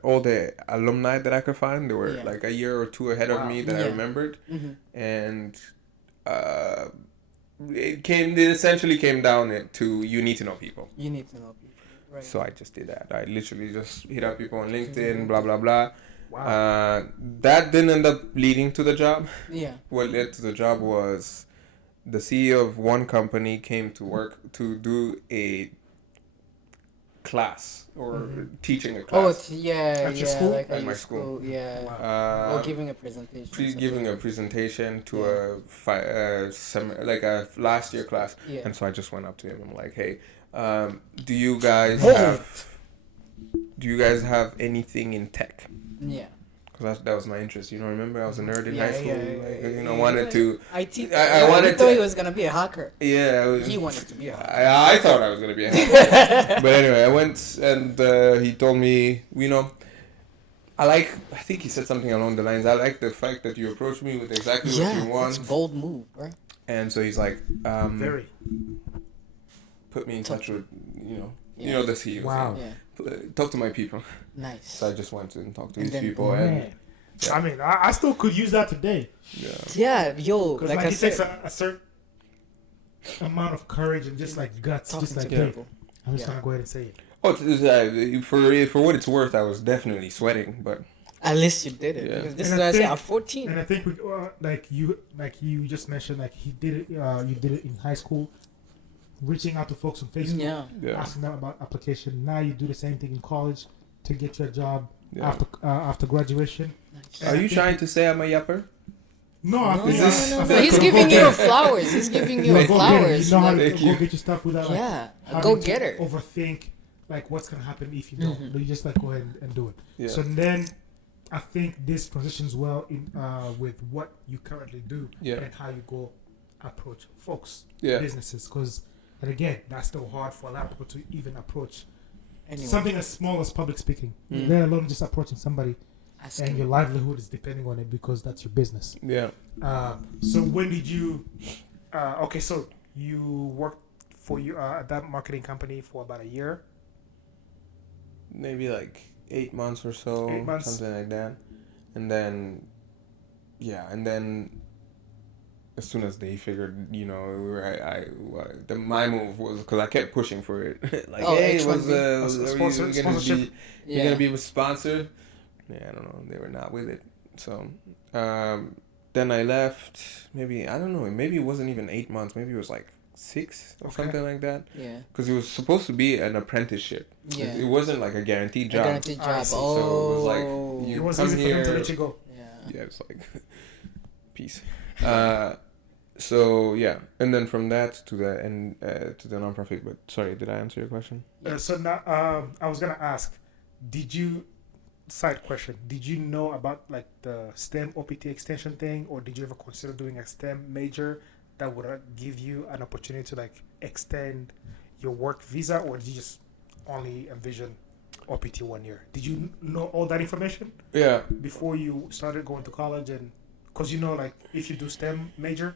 all the alumni that I could find. They were like a year or two ahead of me that I remembered, and it essentially came down to you need to know people. You need to know people. Right. So I just did that. I literally just hit up people on LinkedIn, blah blah blah. Wow. That didn't end up leading to the job. Yeah. What led to the job was the CEO of one company came to work to do a class or teaching a class. At your school? like At my your school. Yeah. Wow. Or giving a presentation. Giving a presentation to like a last year class. Yeah. And so I just went up to him. I'm like, hey, do you guys have anything in tech? Yeah. Because that was my interest. Remember I was a nerd in Yeah, high school. yeah. wanted to. IT. I wanted thought to. he was gonna be a hacker. Yeah. He wanted to be a hacker. I thought I was gonna be a hacker. But anyway, I went and he told me, I think he said something along the lines, I like the fact that you approach me with exactly what you want. It's a bold move, right? And so he's like, Very. put me in touch with, the CEO. Wow. Yeah. Talk to my people. Nice. So I just went and talked to these then- people. Man. Yeah. I mean, I still could use that today. Yeah, yo, Because like I it said, takes a certain amount of courage and just like guts, talking just like, to hey, people. I'm just Yeah. gonna go ahead and say it. Oh, for what it's worth, I was definitely sweating, but At least you did it. Yeah. Because this And is I what I say. think- I'm 14. And I think we, like you just mentioned, like he did it. You did it in high school, reaching out to folks on Facebook, Yeah. asking them about application. Now you do the same thing in college to get your job yeah. after graduation. Nice. Are you trying to say I'm a yapper? No, I No, think no, this- no, I no. think He's go giving get you it. flowers. He's giving you Go get it. flowers. You know how like, to Thank go you. get your stuff without like yeah, a having go to getter. overthink like what's gonna happen if you don't. Mhm. You just like go ahead and do it. Yeah. So then, I think this transitions well in with what you currently do Yeah. and how you go approach folks, Yeah. businesses. Because, and again, that's still hard for a lot of people to even approach Anyway, something as small as public speaking. Mm. Let alone just approaching somebody, asking. and your livelihood is depending on it because that's your business. Yeah. So when did you? Okay, so you worked for at that marketing company for about a year. Maybe like 8 months or so. 8 months. Something like that. And then, as soon as they figured, we were, my move was, because I kept pushing for it. Like, Oh, hey, H1B? are you Sponsorship? you're gonna be a sponsor? Yeah, I don't know. They were not with it. So, then I left. Maybe, I don't know. Maybe it wasn't even 8 months. Maybe it was like 6 or Okay. something like that. Yeah. Because it was supposed to be an apprenticeship. Yeah. It wasn't like a guaranteed A job. guaranteed I job. see. Oh. So it was like, It you was come easy for them to here- let you go. Yeah. Yeah, it's like peace. So yeah, and then from that to the nonprofit. But sorry, did I answer your question? So now, I was gonna ask, did you? Side question: did you know about like the STEM OPT extension thing, or did you ever consider doing a STEM major that would give you an opportunity to like extend your work visa, or did you just only envision OPT 1 year? Did you know all that information Yeah, before you started going to college? And because like if you do STEM major,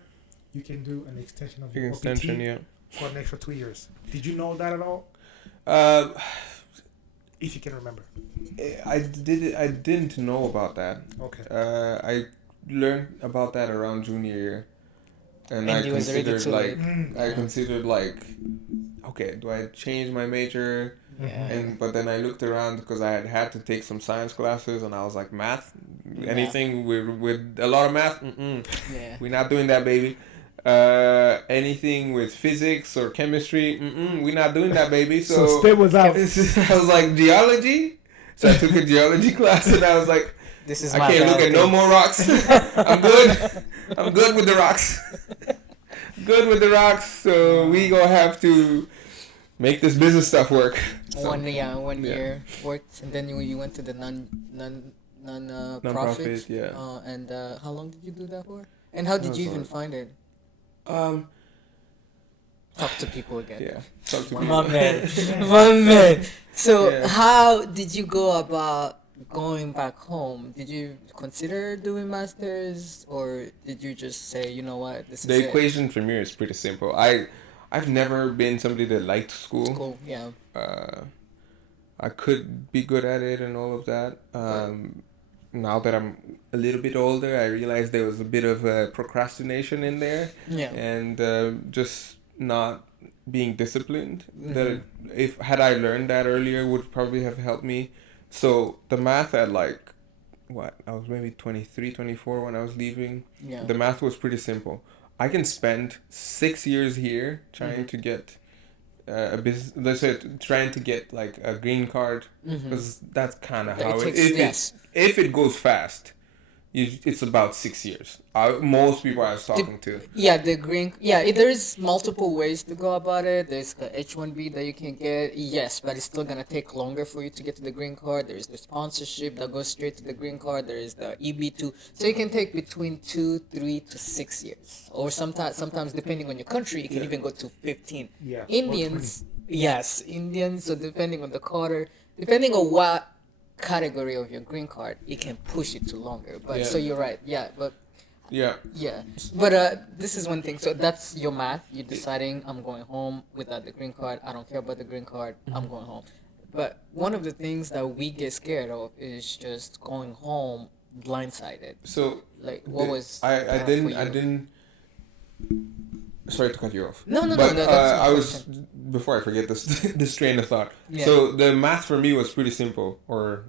you can do an extension of your extension. OPT Yeah. for an extra 2 years. Did you know that at all? If you can remember. I didn't know about that. Okay. I learned about that around junior year, and I And you was already considered too like late. I considered like, okay, do I change my major? And but then I looked around because I had to take some science classes, and I was like, math, anything with a lot of math, we're not doing that, baby. Anything with physics or chemistry, we're not doing that, baby. So stay with out. I was like, geology. So I took a geology class, and I was like, this is I can't look at no more rocks. I'm good. I'm good with the rocks. Good with the rocks. So we gonna have to make this business stuff work. So, one year worked, and then you went to the non-profit. And how long did you do that for? And how did you even find it? Talk to people again. Yeah, talk to people. My man. So how did you go about going back home? Did you consider doing masters, or did you just say, you know what, this is the equation for me is pretty simple. I've never been somebody that liked school. Yeah. I could be good at it and all of that. Now that I'm a little bit older, I realized there was a bit of procrastination in there. Yeah. And just not being disciplined. That if had I learned that earlier, would probably have helped me. So the math at like, what, I was maybe 23, 24 when I was leaving. Yeah. The math was pretty simple. I can spend 6 years here trying to get a business. Let's say trying to get like a green card, because that's kind of how if it goes fast. It's about 6 years. Most people I was talking to. Yeah, the green. Yeah, there's multiple ways to go about it. There's the H-1B that you can get. Yes, but it's still gonna take longer for you to get to the green card. There's the sponsorship that goes straight to the green card. There is the EB2. So you can take between 2, 3 to 6 years, or sometimes depending on your country, you can even go to 15. Yeah. Indians. So depending on the quarter, depending on what category of your green card, it can push it to longer. But so you're right. But this is one thing. So that's your math. You're deciding, I'm going home without the green card. I don't care about the green card. I'm going home. But one of the things that we get scared of is just going home blindsided. So like, what was I didn't. Sorry to cut you off. No. I was, before I forget this train of thought. Yeah. So the math for me was pretty simple, or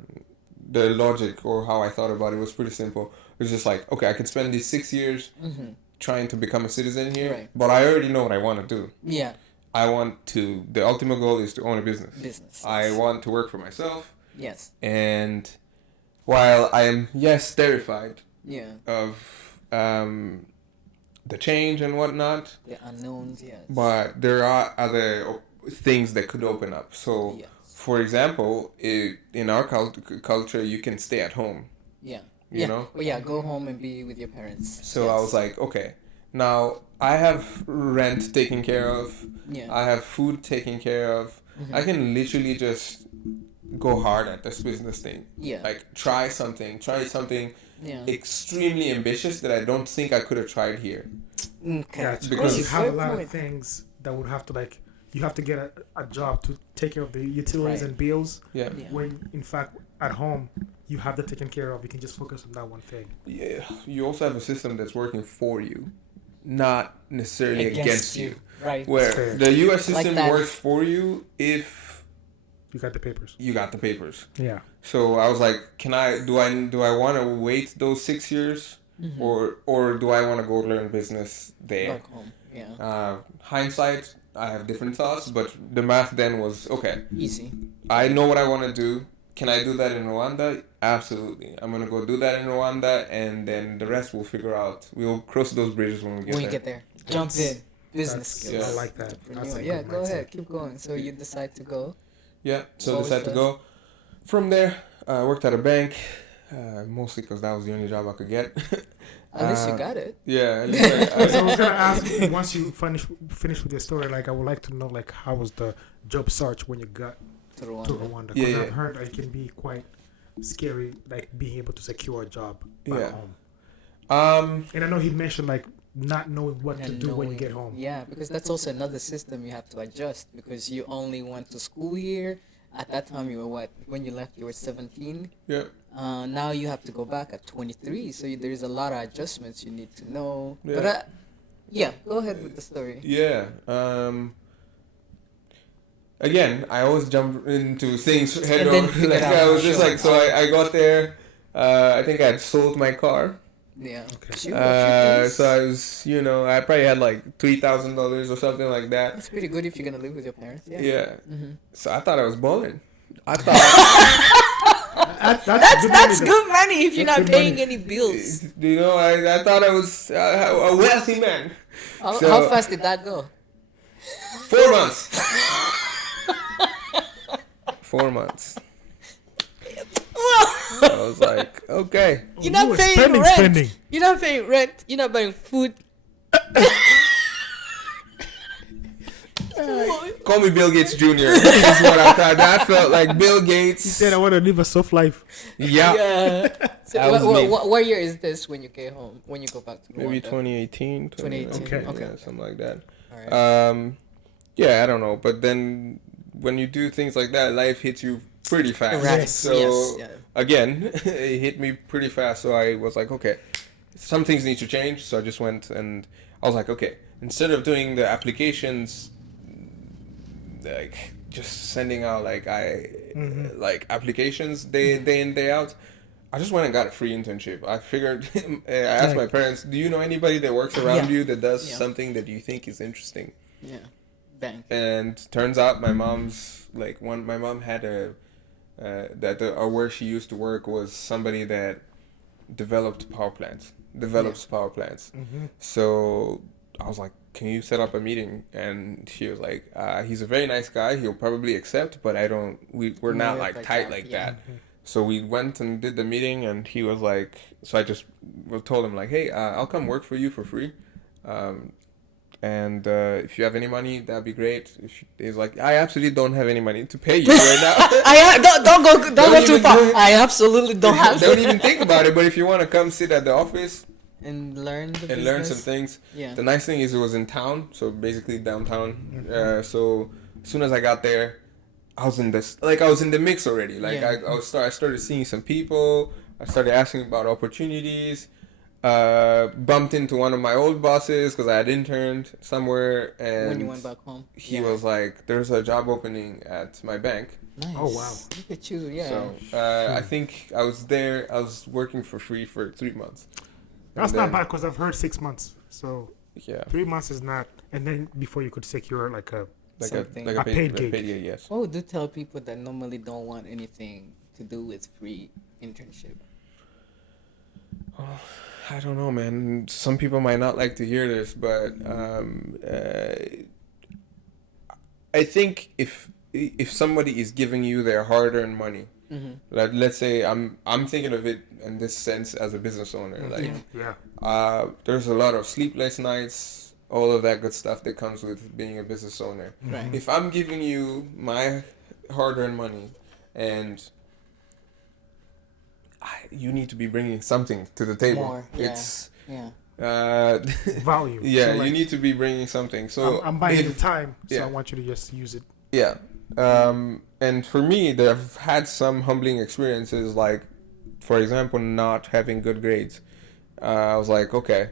the logic or how I thought about it was pretty simple. It was just like, okay, I could spend these 6 years trying to become a citizen here, right, but I already know what I want to do. Yeah. The ultimate goal is to own a business. I want to work for myself. Yes. And while I am, terrified of the change and whatnot, the unknowns, yes, but there are other things that could open up. So, for example, in our culture, you can stay at home. Yeah. You know? Well, go home and be with your parents. So I was like, okay, now I have rent taken care of. Yeah. I have food taken care of. I can literally just go hard at this business thing. Yeah. Like try something extremely ambitious that I don't think I could have tried here. Okay. Yeah, because you have a lot of things that would have to you have to get a job to take care of the utilities and bills. Yeah. When in fact at home you have that taken care of, you can just focus on that one thing. Yeah. You also have a system that's working for you, not necessarily against you. Right. Where the U.S. system works for you if you got the papers. Yeah. So I was like, do I want to wait those 6 years, or do I want to go learn business there? Back home. Yeah. Hindsight, I have different thoughts, but the math then was okay. Easy. I know what I want to do. Can I do that in Rwanda? Absolutely. I'm gonna go do that in Rwanda, and then the rest we'll figure out. We'll cross those bridges when we get there. Jump in. Business skills. I like that. Go ahead. Keep going. So you decide to go. Yeah. So decided to go. From there, I worked at a bank, mostly because that was the only job I could get. At least you got it. Yeah. I was gonna ask, once you finish with your story, I would like to know how was the job search when you got to Rwanda? Because I've heard it can be quite scary, being able to secure a job back home. And I know he mentioned not knowing what to do when you get home. Yeah, because that's also another system you have to adjust, because you only went to school here. At that time, you were what? When you left, you were 17. Yeah. Now you have to go back at 23. So there's a lot of adjustments you need to know. Yeah. But go ahead with the story. Yeah. again, I always jump into things head And then on. figure Like out I was how just to like, so I got there. I think I had sold my car. Yeah. Okay. So I was, I probably had like $3,000 or something like that. That's pretty good if you're gonna live with your parents. Yeah. Yeah. Mm-hmm. So I thought I was balling. I thought, That's good money if you're That's not good paying money. any bills. I thought I was a wealthy man. How So- fast did that go? 4 months. 4 months. So I was like, okay. You're not You were paying spending, rent. spending. You're not paying rent. You're not buying food. Call me Bill Gates Jr. Is what I thought. That felt like Bill Gates. He said, I want to live a soft life. Yeah. Yeah. So That was me. what year is this when you get home? When you go back to Maybe Rwanda? 2018. 2018. Okay. Yeah, something like that. All right. Yeah, I don't know. But then when you do things like that, life hits you pretty fast. Right. Yes. So Yes. Yeah. again, it hit me pretty fast. So I was like, okay, some things need to change. So I just went and I was like, okay, instead of doing the applications, like just sending out like like applications day in day out, I just went and got a free internship. I figured I asked my parents, do you know anybody that works around Yeah. you that does Yeah. something that you think is interesting? Yeah. Bank. And turns out my mom's like my mom had where she used to work was somebody that develops power plants. So I was like, can you set up a meeting? And she was like, he's a very nice guy. He'll probably accept, but we're not Yeah, like like tight that, like yeah. that. So we went and did the meeting, and he was like, so I just told him like, hey, I'll come work for you for free. And if you have any money, that'd be great. He's like, I absolutely don't have any money to pay you right now. Don't go too even far. do it. I absolutely don't have Don't even think about it. But if you want to come sit at the office and learn the and learn some things, Yeah. the nice thing is it was in town, so basically downtown. So as soon as I got there, I was in the mix already. Like Yeah. I started seeing some people. I started asking about opportunities. Bumped into one of my old bosses because I had interned somewhere, and When you went back home. he was like, "There's a job opening at my bank." Nice. Oh, wow. Look at you. Yeah. So I think I was there. I was working for free for 3 months. That's And not then- bad because I've heard 6 months. So Yeah, 3 months is not. And then before you could secure like a. like Something. a A paid gig. paid gig, yes. Oh, do tell people that normally don't want anything to do with free internship. I don't know, man. Some people might not like to hear this, but I think if somebody is giving you their hard-earned money, Mm-hmm. like let's say I'm thinking of it in this sense as a business owner, like Yeah. there's a lot of sleepless nights, all of that good stuff that comes with being a business owner. Right. If I'm giving you my hard-earned money and you need to be bringing something to the table. More, yeah. It's Yeah. Value. yeah, So, like, you need to be bringing something. So I'm buying if- the time, so yeah. I want you to just use it. Yeah. And for me, I've had some humbling experiences, like, for example, not having good grades. I was like, okay.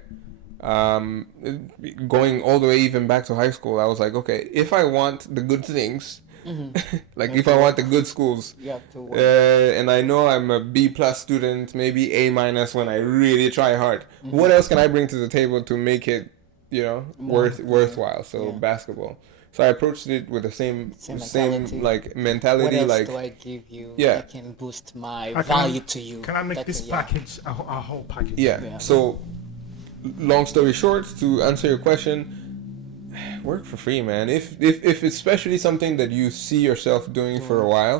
Going all the way even back to high school, I was like, okay, if I want the good things, like if I want the good schools, You have to work. and I know I'm a B plus student, maybe A minus when I really try hard. What else can I bring to the table to make it, worthwhile? So Yeah. basketball. So I approached it with the same mentality. like mentality, What else like do I give you Yeah. that can boost my Can I- value to you? Can I make That's this it, yeah. package a whole package? yeah. Yeah. So long story short, to answer your question, work for free, man. If especially something that you see yourself doing for a while,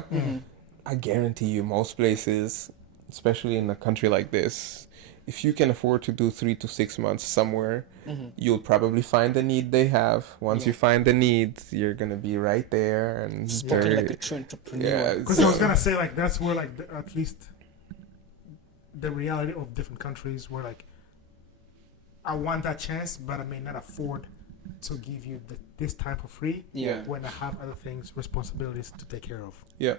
I guarantee you most places, especially in a country like this, if you can afford to do 3 to 6 months somewhere, you'll probably find the need they have. Once you find the need, you're gonna be right there, and Spoken they're- like a true entrepreneur. yeah, Because I was gonna say like that's where like at least the reality of different countries where like I want that chance, but I may not afford to give you this time for free Yeah. when I have other things, responsibilities to take care of. yeah.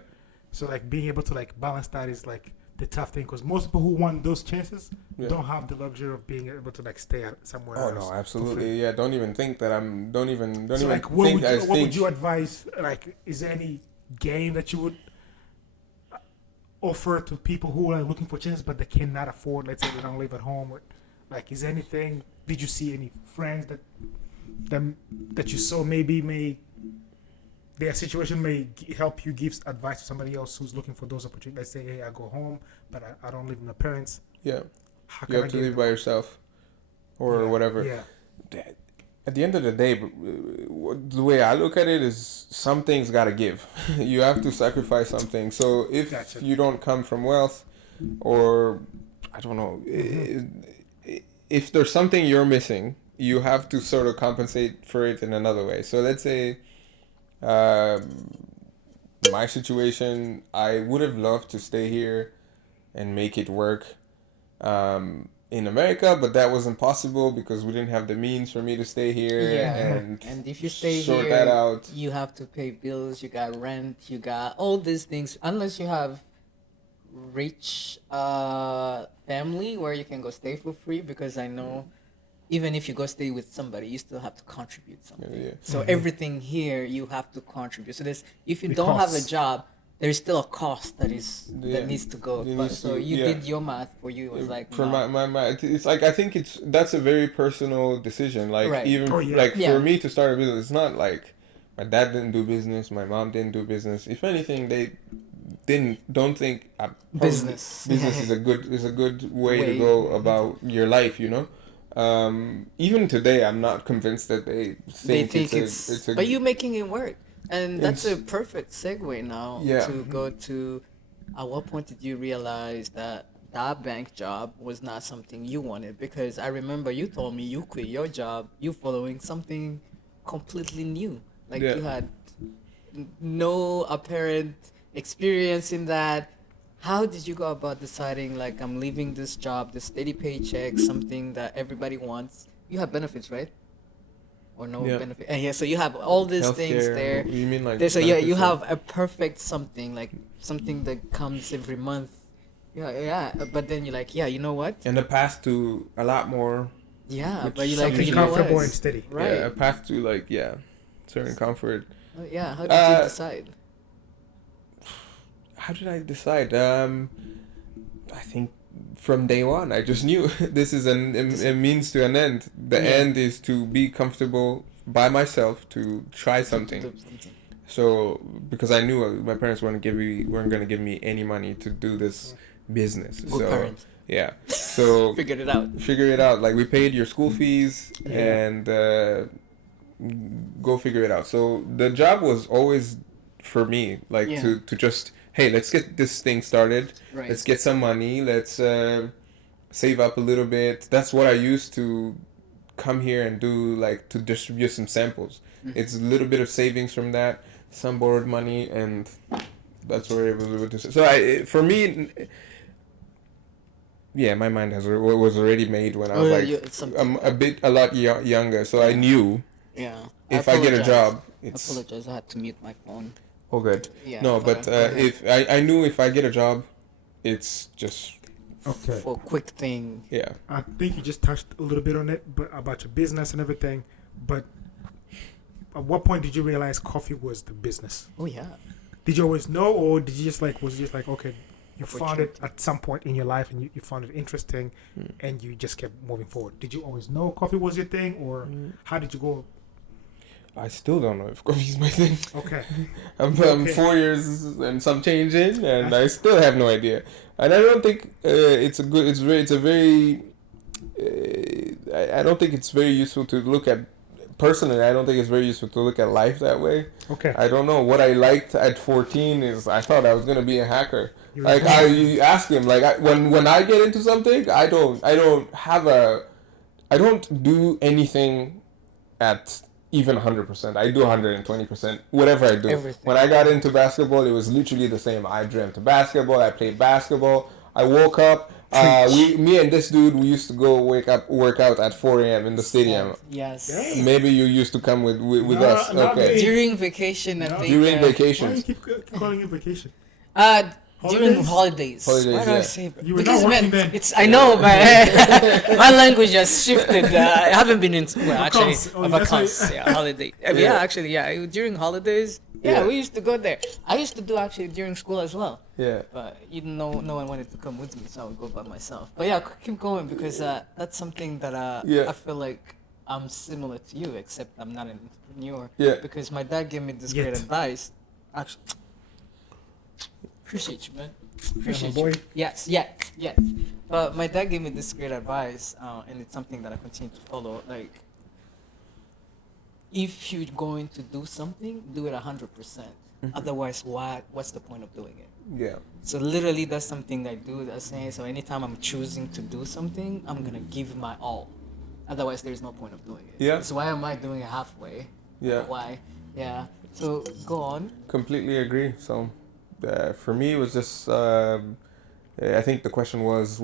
So like being able to like balance that is like the tough thing, because most people who want those chances Yeah. don't have the luxury of being able to like stay at somewhere Oh else. no, for free. absolutely. Yeah, don't even think that I'm. Don't even So think. like, what I would you advise? Like, is there any game that you would offer to people who are looking for chances but they cannot afford? Let's say they don't live at home. Or, like, is there anything? Did you see any friends that you saw maybe may their situation may help you give advice to somebody else who's looking for those opportunities? Let's say, hey, I go home, but I don't live with my parents. Yeah, How you can I have to give live them- by yourself, or Yeah, whatever. Yeah. At the end of the day, the way I look at it is something's got to give. You have to sacrifice something. So if Gotcha. you don't come from wealth, or I don't know, if there's something you're missing, you have to sort of compensate for it in another way. So let's say, my situation, I would have loved to stay here and make it work. In America, but that wasn't possible because we didn't have the means for me to stay here Yeah, and and if you stay sort here, that out. you have to pay bills. You got rent. You got all these things. Unless you have rich family where you can go stay for free. Because I know, even if you go stay with somebody, you still have to contribute something. Yeah. So everything here you have to contribute. So there's if you The don't have a costs. job, there's still a cost that Yeah. needs to go. It But, needs so to- you yeah. did your math for you. It was like For no. my it's like I think that's a very personal decision. Like Right. even Oh, yeah. like Yeah. for me to start a business, it's not like my dad didn't do business, my mom didn't do business. If anything, they don't think Business. business is a good way to Way. go about your life. Even today, I'm not convinced that they They think, think it's a but you making it work, and that's a It's- perfect segue now Yeah. to go to. At what point did you realize that that bank job was not something you wanted? Because I remember you told me you quit your job, you following something completely new. Like Yeah. you had no apparent experience in that. How did you go about deciding like I'm leaving this job, this steady paycheck, something that everybody wants? You have benefits, right? Or no Yeah. benefit? Yeah, so you have all these things healthcare. there. You mean like So yeah, you benefits have a perfect something, like something that comes every month. Yeah. But then you're like, yeah, you know what? and a path to a lot more. Yeah, Which but you're like, something you know comfortable what? and steady. Right. Yeah, a path to like certain comfort. Yeah. How did you Uh, decide? How did I decide? I think from day one, I just knew this is a means to an end. The Yeah. end is to be comfortable by myself to try something. Do something. So because I knew my parents weren't gonna give me any money to do this business. Good so parents. yeah, so Figured it out. figure it out. Like we paid your school fees Yeah. and go figure it out. So the job was always for me, like Yeah. to just hey, let's get this thing started. Right. Let's get some money. Let's save up a little bit. That's what I used to come here and do, like to distribute some samples. Mm-hmm. It's a little bit of savings from that, some borrowed money, and that's what I was able to. So for me, yeah, my mind was already made when I was it's something. a lot younger. So I knew Yeah. if I get a apologize. job, I it's apologize. I had to mute my phone. all good. Yeah. No, but go ahead. if I knew if I get a job, it's just Okay. For a quick thing. yeah. I think you just touched a little bit on it, but about your business and everything. But at what point did you realize coffee was the business? Oh yeah. Did you always know, or did you just like was it just like okay, you found it Opportunity. at some point in your life and you found it interesting, and you just kept moving forward? Did you always know coffee was your thing, or how did you go? I still don't know if coffee's my thing. Okay, I'm Okay. 4 years and some change in, and I still have no idea. And I don't think it's a good. It's a very. I don't think it's very useful to look at. Personally, I don't think it's very useful to look at life that way. okay. I don't know what I liked at 14 is I thought I was gonna be a hacker. You Like were- you ask him like when I get into something I don't do anything at even 100%. I do 120%. Whatever I do. Everything. When I got into basketball, it was literally the same. I dreamt of basketball. I played basketball. I woke up. Me and this dude, we used to go work out at 4 a.m. in the stadium. Yes. Dang. Maybe you used to come with No, us. not Okay. me. During vacation, I No. think. During Why do you vacations. keep calling it vacation? Uh, During holidays. Holidays, Why do I yeah. say? You were Because not working man, then. it's I know, but my language has shifted. I haven't been in well actually Vacances. Oh, that's why- vacances. Yeah, holiday. Yeah, actually, yeah. During holidays, Yeah. we used to go there. I used to do actually during school as well. Yeah. But no one wanted to come with me, so I would go by myself. But yeah, keep going because that's something that Yeah. I feel like I'm similar to you, except I'm not an entrepreneur. Yeah. Because my dad gave me this Yet. great advice. Actually, appreciate you, man. Appreciate boy. you. Yes. But my dad gave me this great advice, and it's something that I continue to follow. Like, if you're going to do something, do it 100%. Otherwise, what's the point of doing it? Yeah. So literally, that's something I do. That's saying. So anytime I'm choosing to do something, I'm gonna give my all. Otherwise, there's no point of doing it. Yeah. So why am I doing it halfway? Yeah. Why? Yeah. So go on. Completely agree. So, for me, it was just. I think the question was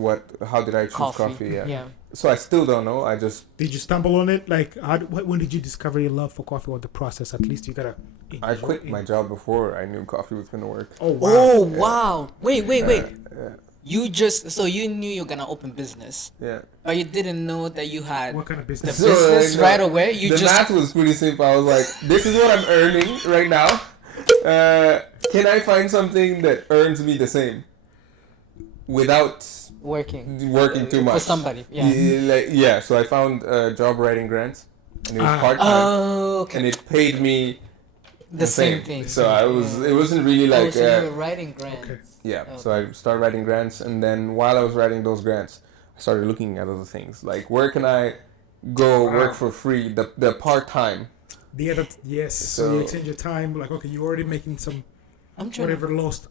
how did I choose coffee? Yeah. So I still don't know. I just Did you stumble on it? Like, when did you discover your love for coffee or the process? At least you gotta. I quit my job before I knew coffee was gonna work. Oh wow! Oh wow! Wait. Yeah. You knew you're gonna open business, Yeah. but you didn't know that you had What kind of the business? So, business like, right away. You the just math was pretty simple. I was like, this is what I'm earning right now. Can I find something that earns me the same without working too much for somebody. Yeah. Yeah. So I found job writing grants, and it was part time, Oh, okay. and it paid me The same thing. So it wasn't really like so you were writing grants. Okay. yeah. Oh. So I started writing grants, and then while I was writing those grants, I started looking at other things like where can I go work for free, the part time. The other, yes. So you change your time. Like, okay, you're already making some I'm trying whatever lost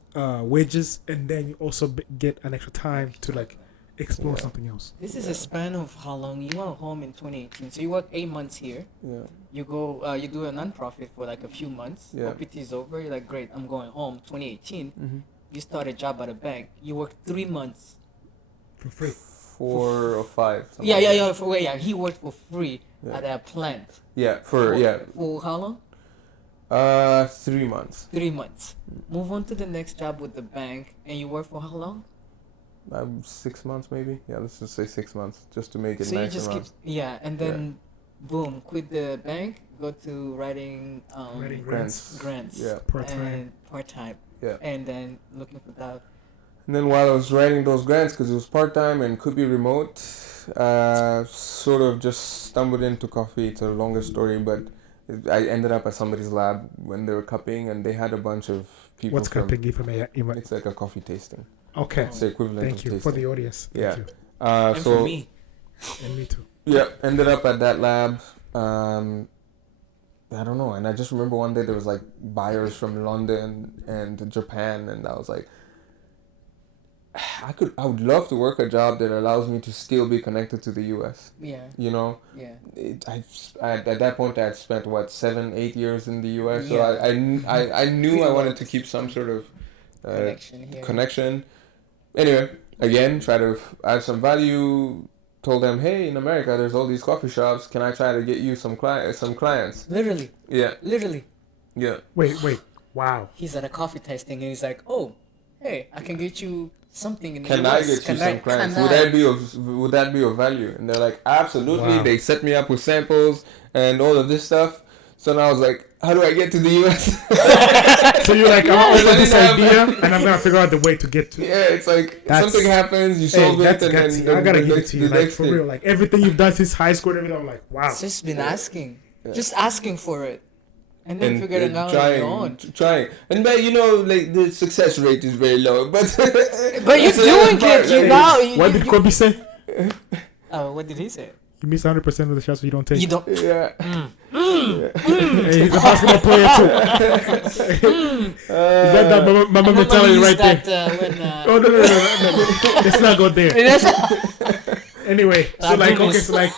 wages, and then you also get an extra time to like explore something else. This is a span of how long? You went home in 2018. So you work 8 months here. Yeah. You go, you do a non-profit for like a few months. Yeah. OPT is over. You're like, great, I'm going home. 2018. Mm-hmm. You start a job at a bank. You work 3 months. For free. 4 or 5. something Yeah. like that. He worked for free Yeah. at a plant. Yeah. For how long? 3 months. 3 months. Move on to the next job with the bank, and you work for how long? 6 months maybe. Yeah, let's just say 6 months, just to make it So you nice just and keep round. and then boom, quit the bank, go to writing Writing grants. Yeah. Part-time. And part-time. Yeah. And then looking for that. And then while I was writing those grants, because it was part-time and could be remote, sort of just stumbled into coffee. It's a longer story, but I ended up at somebody's lab when they were cupping, and they had a bunch of people. What's cupping? If I may, It's like a coffee tasting. okay. It's the equivalent Thank of you tasting. for the audience. Thank Yeah. you. And So for me. And me too. yeah, ended up at that lab. I don't know, and I just remember one day there was like buyers from London and Japan, and I was like, I would love to work a job that allows me to still be connected to the U.S. Yeah. You know, Yeah. at that point I had spent 7-8 years in the U.S. So Yeah. I knew I wanted to keep some sort of Connection here. connection. Anyway, again, try to add some value. Told them, hey, in America, there's all these coffee shops. Can I try to get you some clients? Literally. Yeah, Literally. yeah. Wait. Wow. He's at a coffee tasting and he's like, oh, hey, I can get you something in the Can US. I get you some clients? Would that be of value? And they're like, absolutely. Wow. They set me up with samples and all of this stuff. So now I was like, how do I get to the US? So you're like, I'm Yeah. over this idea, and I'm gonna figure out the way to get to. Yeah, it's like That's- something happens, you Hey, solve it, that's and gutsy. then I gotta the give it next- to you, the like next for thing. real. Like everything you've done since high school and everything, I'm like, wow. It's just been asking. Just asking for it. And then figuring out on trying, your own. trying, and but like the success rate is very low. But But you're it's a doing part- it, you know. What did Kobe say? What did he say? You miss 100% of the shots you don't take. You don't. Yeah. Hey, he's a basketball player too. You got that mama mentality right there. Oh no. Let's not go there. Anyway, so like Goodness. okay, so like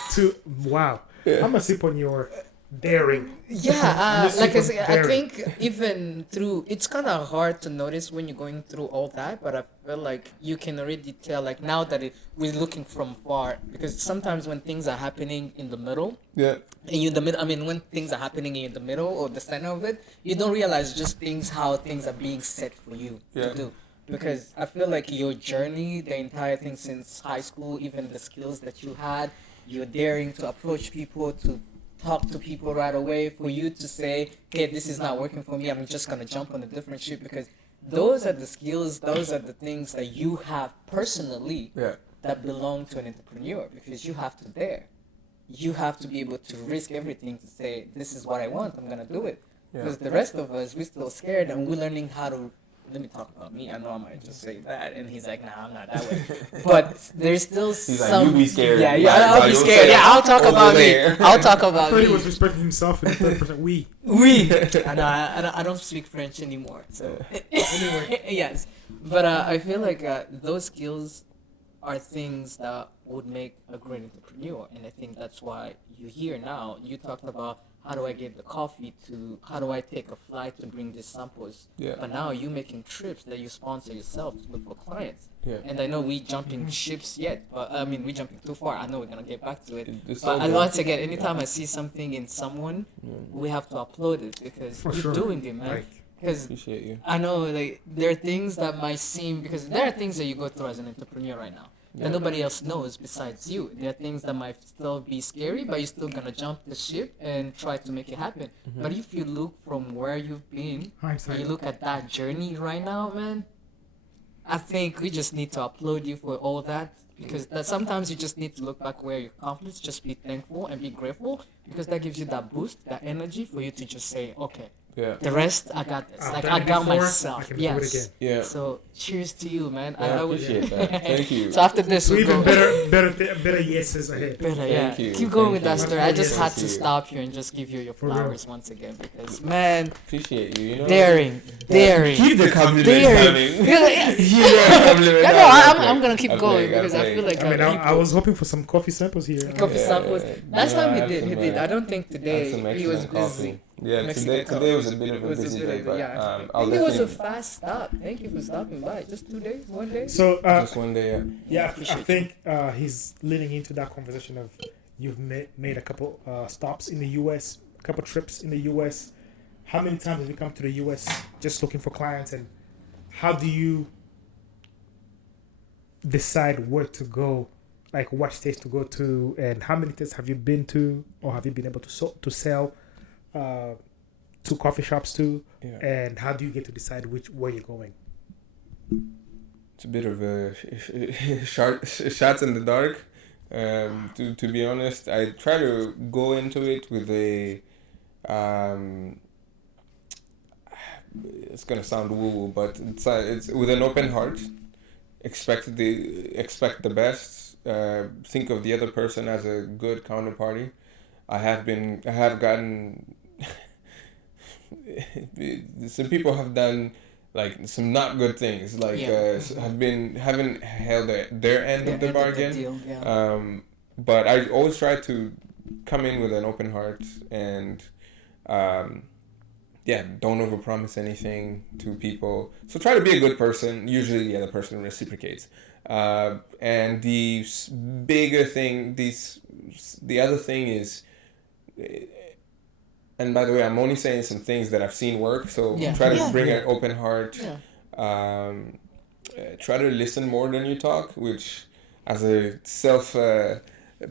wow. I'm gonna sip on your daring. Yeah, Just like I super say, I daring. think even through, it's kind of hard to notice when you're going through all that, but I feel like you can already tell, like now that we're looking from far, because sometimes when things are happening in the middle, Yeah. and you in the middle, I mean, when things are happening in the middle or the center of it, you don't realize just how things are being set for you Yeah. to do. because I feel like your journey, the entire thing since high school, even the skills that you had, you're daring to approach people, to talk to people right away, for you to say, hey, this is not working for me, I'm just going to jump on a different ship, because those are the skills, those are the things that you have personally Yeah. that belong to an entrepreneur, because you have to dare. You have to be able to risk everything to say, this is what I want, I'm going to do it. Yeah. Because the rest of us, we're still scared and we're learning how to. Let me talk about me. I know I might just say that, and he's like, "Nah, I'm not that way." But there's still He's like, some. "You be scared." Yeah, Like, I'll be you'll scared. say Yeah, I'll talk over about me. there. I'll talk I about thought he was me. respecting himself in the 30%. We. I don't speak French anymore. So anyway, yes, but I feel like those skills are things that would make a great entrepreneur, and I think that's why you're here now. You talked about how do I get the coffee to how do I take a flight to bring these samples, Yeah. but now you're making trips that you sponsor yourself to look for clients. Yeah. And I know we jumping ships yet, but I mean we jumping too far. I know we're gonna get back to it. It's But all I good. once again, anytime I see something in someone, we have to upload it because For you're sure. doing it, man. Like, Because Appreciate you. I know like there are things that might seem because there are things that you go through as an entrepreneur right now that nobody else knows besides you. There are things that might still be scary, but you're still gonna jump the ship and try to make it happen. But if you look from where you've been and hindsight. you look at that journey right now, man, I think we just need to applaud you for all that because that sometimes you just need to look back where you accomplished, just be thankful and be grateful because that gives you that boost, that energy for you to just say, okay, Yeah. the rest I got this. I've Like done I it got before, myself. I can do it Yes. again. Yeah. So cheers to you, man. Yeah, I would- appreciate that. Thank you. So after this, So we'll even go better yeses ahead. better, Thank yeah. you, Keep going thank with that you. story. I just had Thank to you. stop you and just give you your For real. flowers once again because man, Appreciate you. You know. daring. Keep the compliment Daring. coming. Yeah, Keep the compliment no, coming. I'm gonna keep I going play, I because I play. feel like I mean, I people- was hoping for some coffee samples here. coffee Yeah, samples. yeah. Last Yeah, time I he have did, some, he did. I don't think I have today some he was excellent busy. coffee. Yeah, Mexican today was a coffee. bit of It a was busy bit day, of- but yeah. I I'll think it was a definitely fast stop. Thank you for stopping by. Just 2 days, 1 day. So, just one day. yeah, I appreciate think he's leaning into that conversation of you've made a couple stops in the U.S., a couple trips in the U.S. How many times have you come to the U.S. just looking for clients, and how do you decide where to go, like what states to go to, and how many states have you been to, or have you been able to sell to coffee shops to, Yeah. and how do you get to decide where you're going? It's a bit of a shots in the dark. To be honest, I try to go into it with a it's gonna sound woo woo, but it's with an open heart. Expect the best. Think of the other person as a good counterparty. I have gotten some people have done like some not good things, like Yeah. haven't held their end of the end bargain. deal, yeah. But I always try to come in with an open heart and don't overpromise anything to people. So try to be a good person. Usually the other person reciprocates. And the bigger thing, the other thing is, and by the way, I'm only saying some things that I've seen work. So Yeah. try to Yeah. bring an open heart. Yeah. Try to listen more than you talk, which as a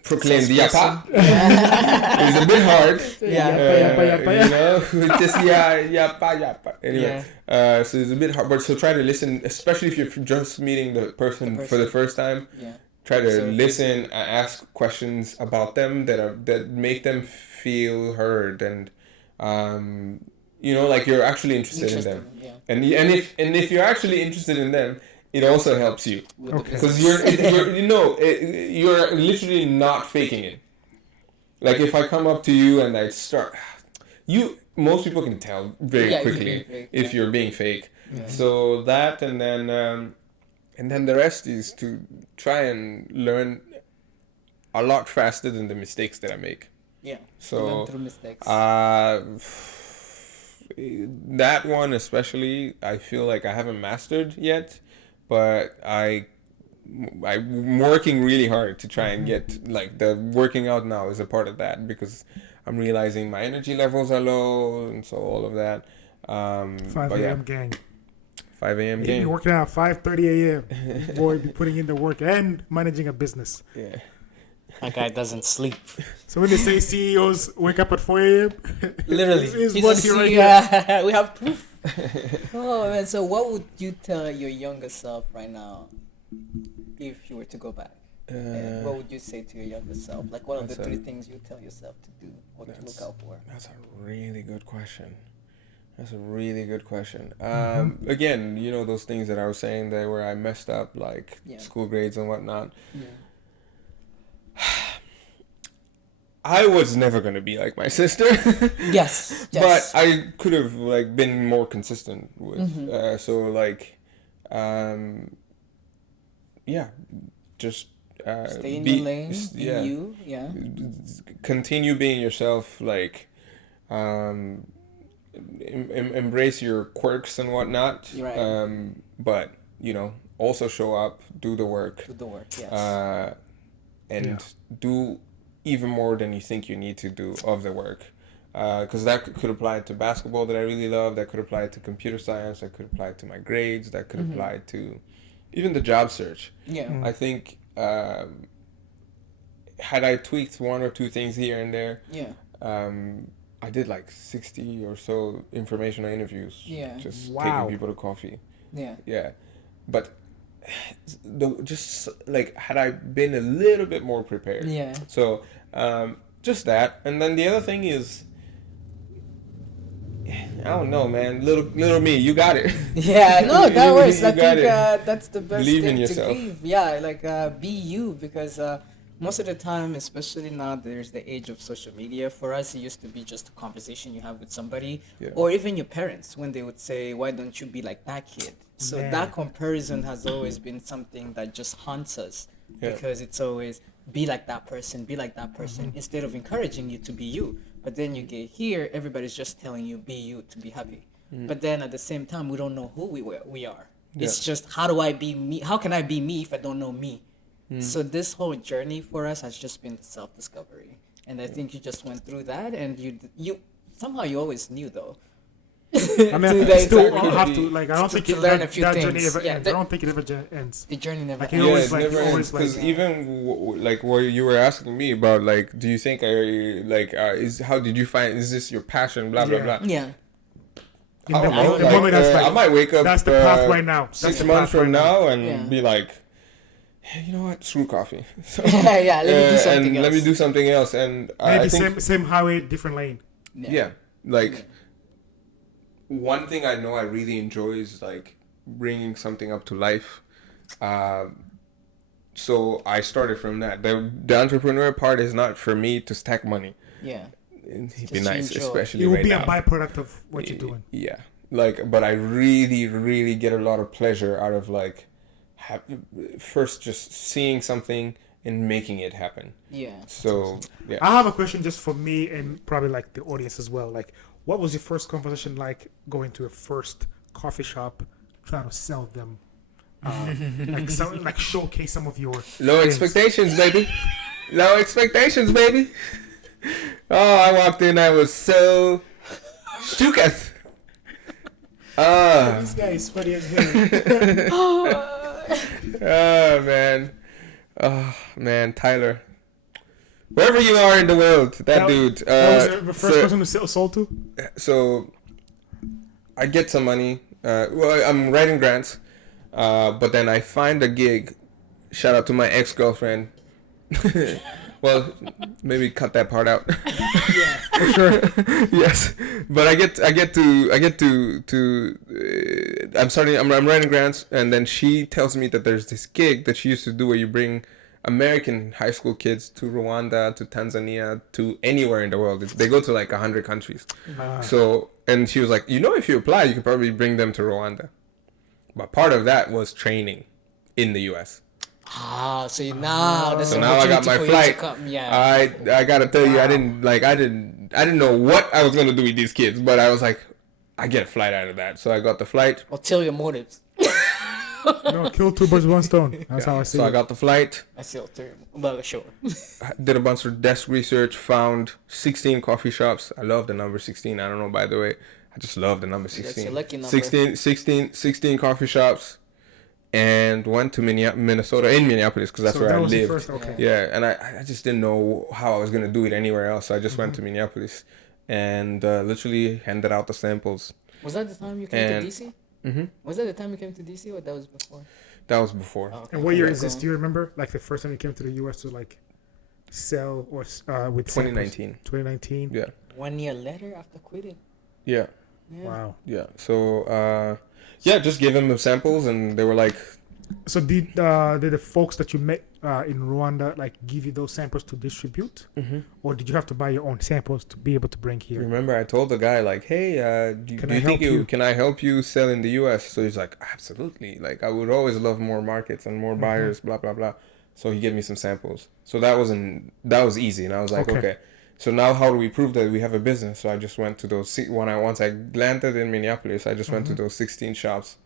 proclaimed yapa is a bit hard. Yeah. You know, just yapa. Anyway, so it's a bit hard, but so try to listen, especially if you're just meeting the person for the first time. Yeah. Try to So- listen, ask questions about them that make them feel heard, and like you're actually interested in them. Yeah. And if you're actually interested in them, it also helps you With the Okay. because business. you're literally not faking it. Like if I come up to you and I start, most people can tell very Yeah, if you're quickly being fake, if yeah. you're being fake. Yeah. So that and then the rest is to try and learn a lot faster than the mistakes that I make. Yeah. So Learn through mistakes. that one especially, I feel like I haven't mastered yet, but I'm working really hard to try and get, like, the working out now is a part of that because I'm realizing my energy levels are low and so all of that. 5 but yeah, a.m. gang. 5 a.m. He'd be game. working out at 5:30 a.m. Boy, be putting in the work and managing a business. Yeah. That guy doesn't sleep. So when they say CEOs wake up at 4 a.m., Literally. he's He's one a here right CEO. We have proof. Oh man, so what would you tell your younger self right now if you were to go back? And what would you say to your younger self? Like, what are the That's three a- things you tell yourself to do or to look out for? That's a really good question. That's a really good question. Mm-hmm. Again, you know those things that I was saying there where I messed up, like Yeah. school grades and whatnot. Yeah. I was never gonna be like my sister. Yes. But Yes. I could have like been more consistent with. Mm-hmm. So like, yeah, just Stay in be, your lane. yeah, Be you. Yeah. continue being yourself. Like, embrace your quirks and whatnot. Right. But you know, also show up, do the work, Do the work. Yes. and Yeah. do even more than you think you need to do of the work. Because that could apply to basketball that I really love, that could apply to computer science, that could apply to my grades, that could apply to even the job search. yeah. I think had I tweaked one or two things here and there, Yeah. I did like 60 or so informational interviews. Yeah. Just Wow. taking people to coffee. Yeah. Yeah. But just like had I been a little bit more prepared. Yeah. So just that, and then the other thing is, I don't know, man. Little me, you got it. Yeah, no, that works. You I got think it. that's the best Believe thing in to yourself. give. Yeah, like be you, because most of the time, especially now, there's the age of social media. For us, it used to be just a conversation you have with somebody, Yeah. or even your parents when they would say, "Why don't you be like that kid?" So Man. that comparison has always been something that just haunts us, Yeah. because it's always be like that person, be like that person, instead of encouraging you to be you. But then you get here, everybody's just telling you be you to be happy. But then at the same time, we don't know who we are. It's Yeah. just, how do I be me? How can I be me if I don't know me? So this whole journey for us has just been self-discovery, and I think you just went through that, and you somehow you always knew though. I mean, To I the still entire- have to, like, I don't think to it, learn that, a few that things. journey ever Yeah, ends. that- I don't think it ever ends. The journey never Like, ends. you always, Yeah, like, it never always, because like, even like what you were asking me about, like, do you think I like is how did you find, is this your passion? Blah blah Yeah. blah. Yeah. In I the, don't know, the like, moment that's I like, might wake up. that's the path right now. That's 6 the months path right from now and Yeah. be like, hey, you know what? Screw coffee. So, Yeah, let me do something and else. let me do something else. And I Maybe think, same highway, different lane. yeah, like one thing I know I really enjoy is like bringing something up to life. So I started from that. The entrepreneur part is not for me to stack money. Yeah. It'd Just be nice, enjoy. especially It will right be now. a byproduct of what you're doing. Yeah, like, but I really, really get a lot of pleasure out of like, first just seeing something and making it happen. Yeah. So yeah, I have a question just for me and probably like the audience as well. Like, what was your first conversation like going to a first coffee shop, trying to sell them, like showcase some of your low things? expectations, baby. Low expectations, baby. Oh, I walked in, I was so shooketh. This guy is funny as hell. Oh man. Oh man, Tyler. Wherever you are in the world, that dude. That was the first so, person to sell sold to. so I get some money. Well, I'm writing grants, but then I find a gig. Shout out to my ex-girlfriend. Well, maybe cut that part out. Yeah. For sure. Yes, but I get to I'm writing grants, and then she tells me that there's this gig that she used to do where you bring American high school kids to Rwanda, to Tanzania, to anywhere in the world. They go to like 100 countries. So, and she was like, if you apply, you could probably bring them to Rwanda. But part of that was training in the U.S. Ah, so you now there's So an now I got opportunity my for you to flight. come. Yeah. I gotta tell you, Wow. I didn't know what I was gonna do with these kids, but I was like, I get a flight out of that. So I got the flight. Ulterior motives. No, kill two birds with one stone. That's how I see So I it. got the flight. I see ulterior. Well, sure. Did a bunch of desk research. Found 16 coffee shops. I love the number 16. I don't know, by the way. I just love the number That's your 16. lucky number. 16 coffee shops, and went to Minnesota, in Minneapolis, because that's So where that I was the lived. first. Okay. Yeah, and I just didn't know how I was going to do it anywhere else. So I just went Mm-hmm. to Minneapolis and literally handed out the samples. Was that the time you came to And DC? hmm Was that the time you came to DC, or that was before? that was before. Oh, okay. And what year Yeah, is this? go Do you remember? Like the first time you came to the U.S. to like sell or with samples? 2019. 2019. Yeah. 1 year later after quitting. Yeah. Yeah. Wow. Yeah. So, yeah, just gave them the samples, and they were like, So did the folks that you met in Rwanda like give you those samples to distribute, or did you have to buy your own samples to be able to bring here? remember, I told the guy, like, hey, can I help you sell in the U.S.? So he's like, absolutely. Like, I would always love more markets and more buyers, blah, blah, blah. So he gave me some samples. So that was easy. And I was like, okay. So now how do we prove that we have a business? So I just went to those, once I landed in Minneapolis, I just went to those 16 shops.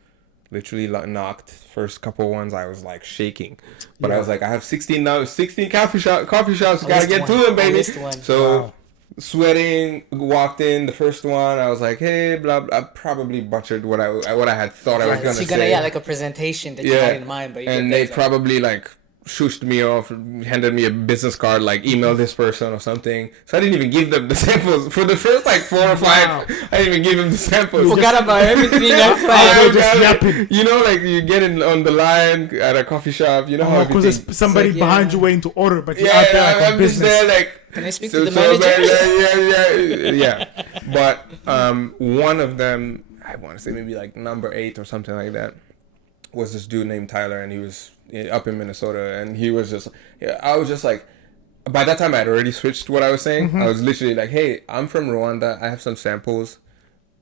Literally knocked. First couple ones I was like shaking, but I was like, I have 16 now. 16 coffee shops. Gotta get to them, baby. So sweating, walked in the first one. I was like, hey, blah blah. I probably butchered what I had thought I was gonna say. Like a presentation that you had in mind, but you and they probably like shushed me off, handed me a business card, like email this person or something. So I didn't even give them the samples for the first like 4 or 5. I didn't even give them the samples. Forgot about everything. You know, like you get in on the line at a coffee shop. You know how because there's somebody behind you waiting to order, but you're out there like I'm on just business. there like. Can I speak to the manager? Yeah. But one of them, I want to say maybe like number 8 or something like that, was this dude named Tyler, and he was up in Minnesota, and he was just, I was just like, by that time I had already switched what I was saying. I was literally like, hey, I'm from Rwanda, I have some samples,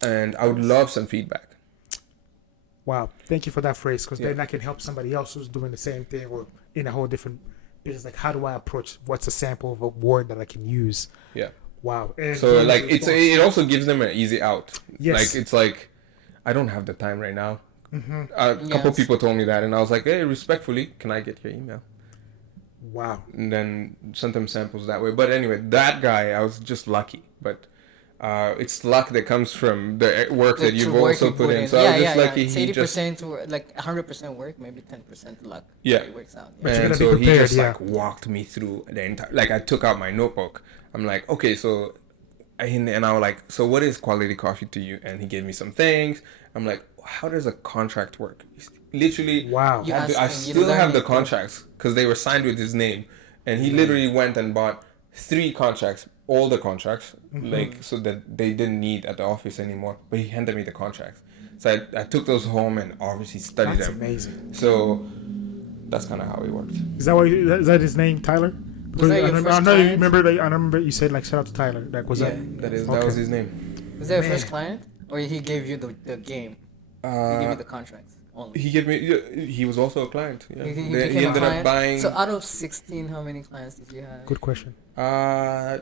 and I would love some feedback. Wow, thank you for that phrase, because then I can help somebody else who's doing the same thing or in a whole different business. Like, how do I approach what's a sample of a word that I can use? Yeah. Wow. And so like it also gives them an easy out. Yes. Like it's like, I don't have the time right now. A couple people told me that, and I was like, hey, respectfully, can I get your email? Wow. And then sent them samples that way. But anyway, that guy, I was just lucky. But it's luck that comes from the work that you've also put in. So I was just lucky. It's 80% like 100% work, maybe 10% luck. Yeah. It works out. And so he just like walked me through the entire. Like I took out my notebook. I'm like, okay, so, and I was like, so what is quality coffee to you? And he gave me some things. I'm like, how does a contract work? Literally, wow. I still have the contracts because they were signed with his name, and he literally went and bought 3 contracts, all the contracts, like so that they didn't need at the office anymore. But he handed me the contracts, so I took those home and obviously studied them. That's amazing. So that's kind of how it worked. Is that his name, Tyler? Was that your first client? I remember you said like shout out to Tyler. Like was that was his name. Was that your first client, or he gave you the game? He gave you the contracts only. He gave me. He was also a client. Yeah. He ended up buying. So out of 16, how many clients did you have? Good question. 2.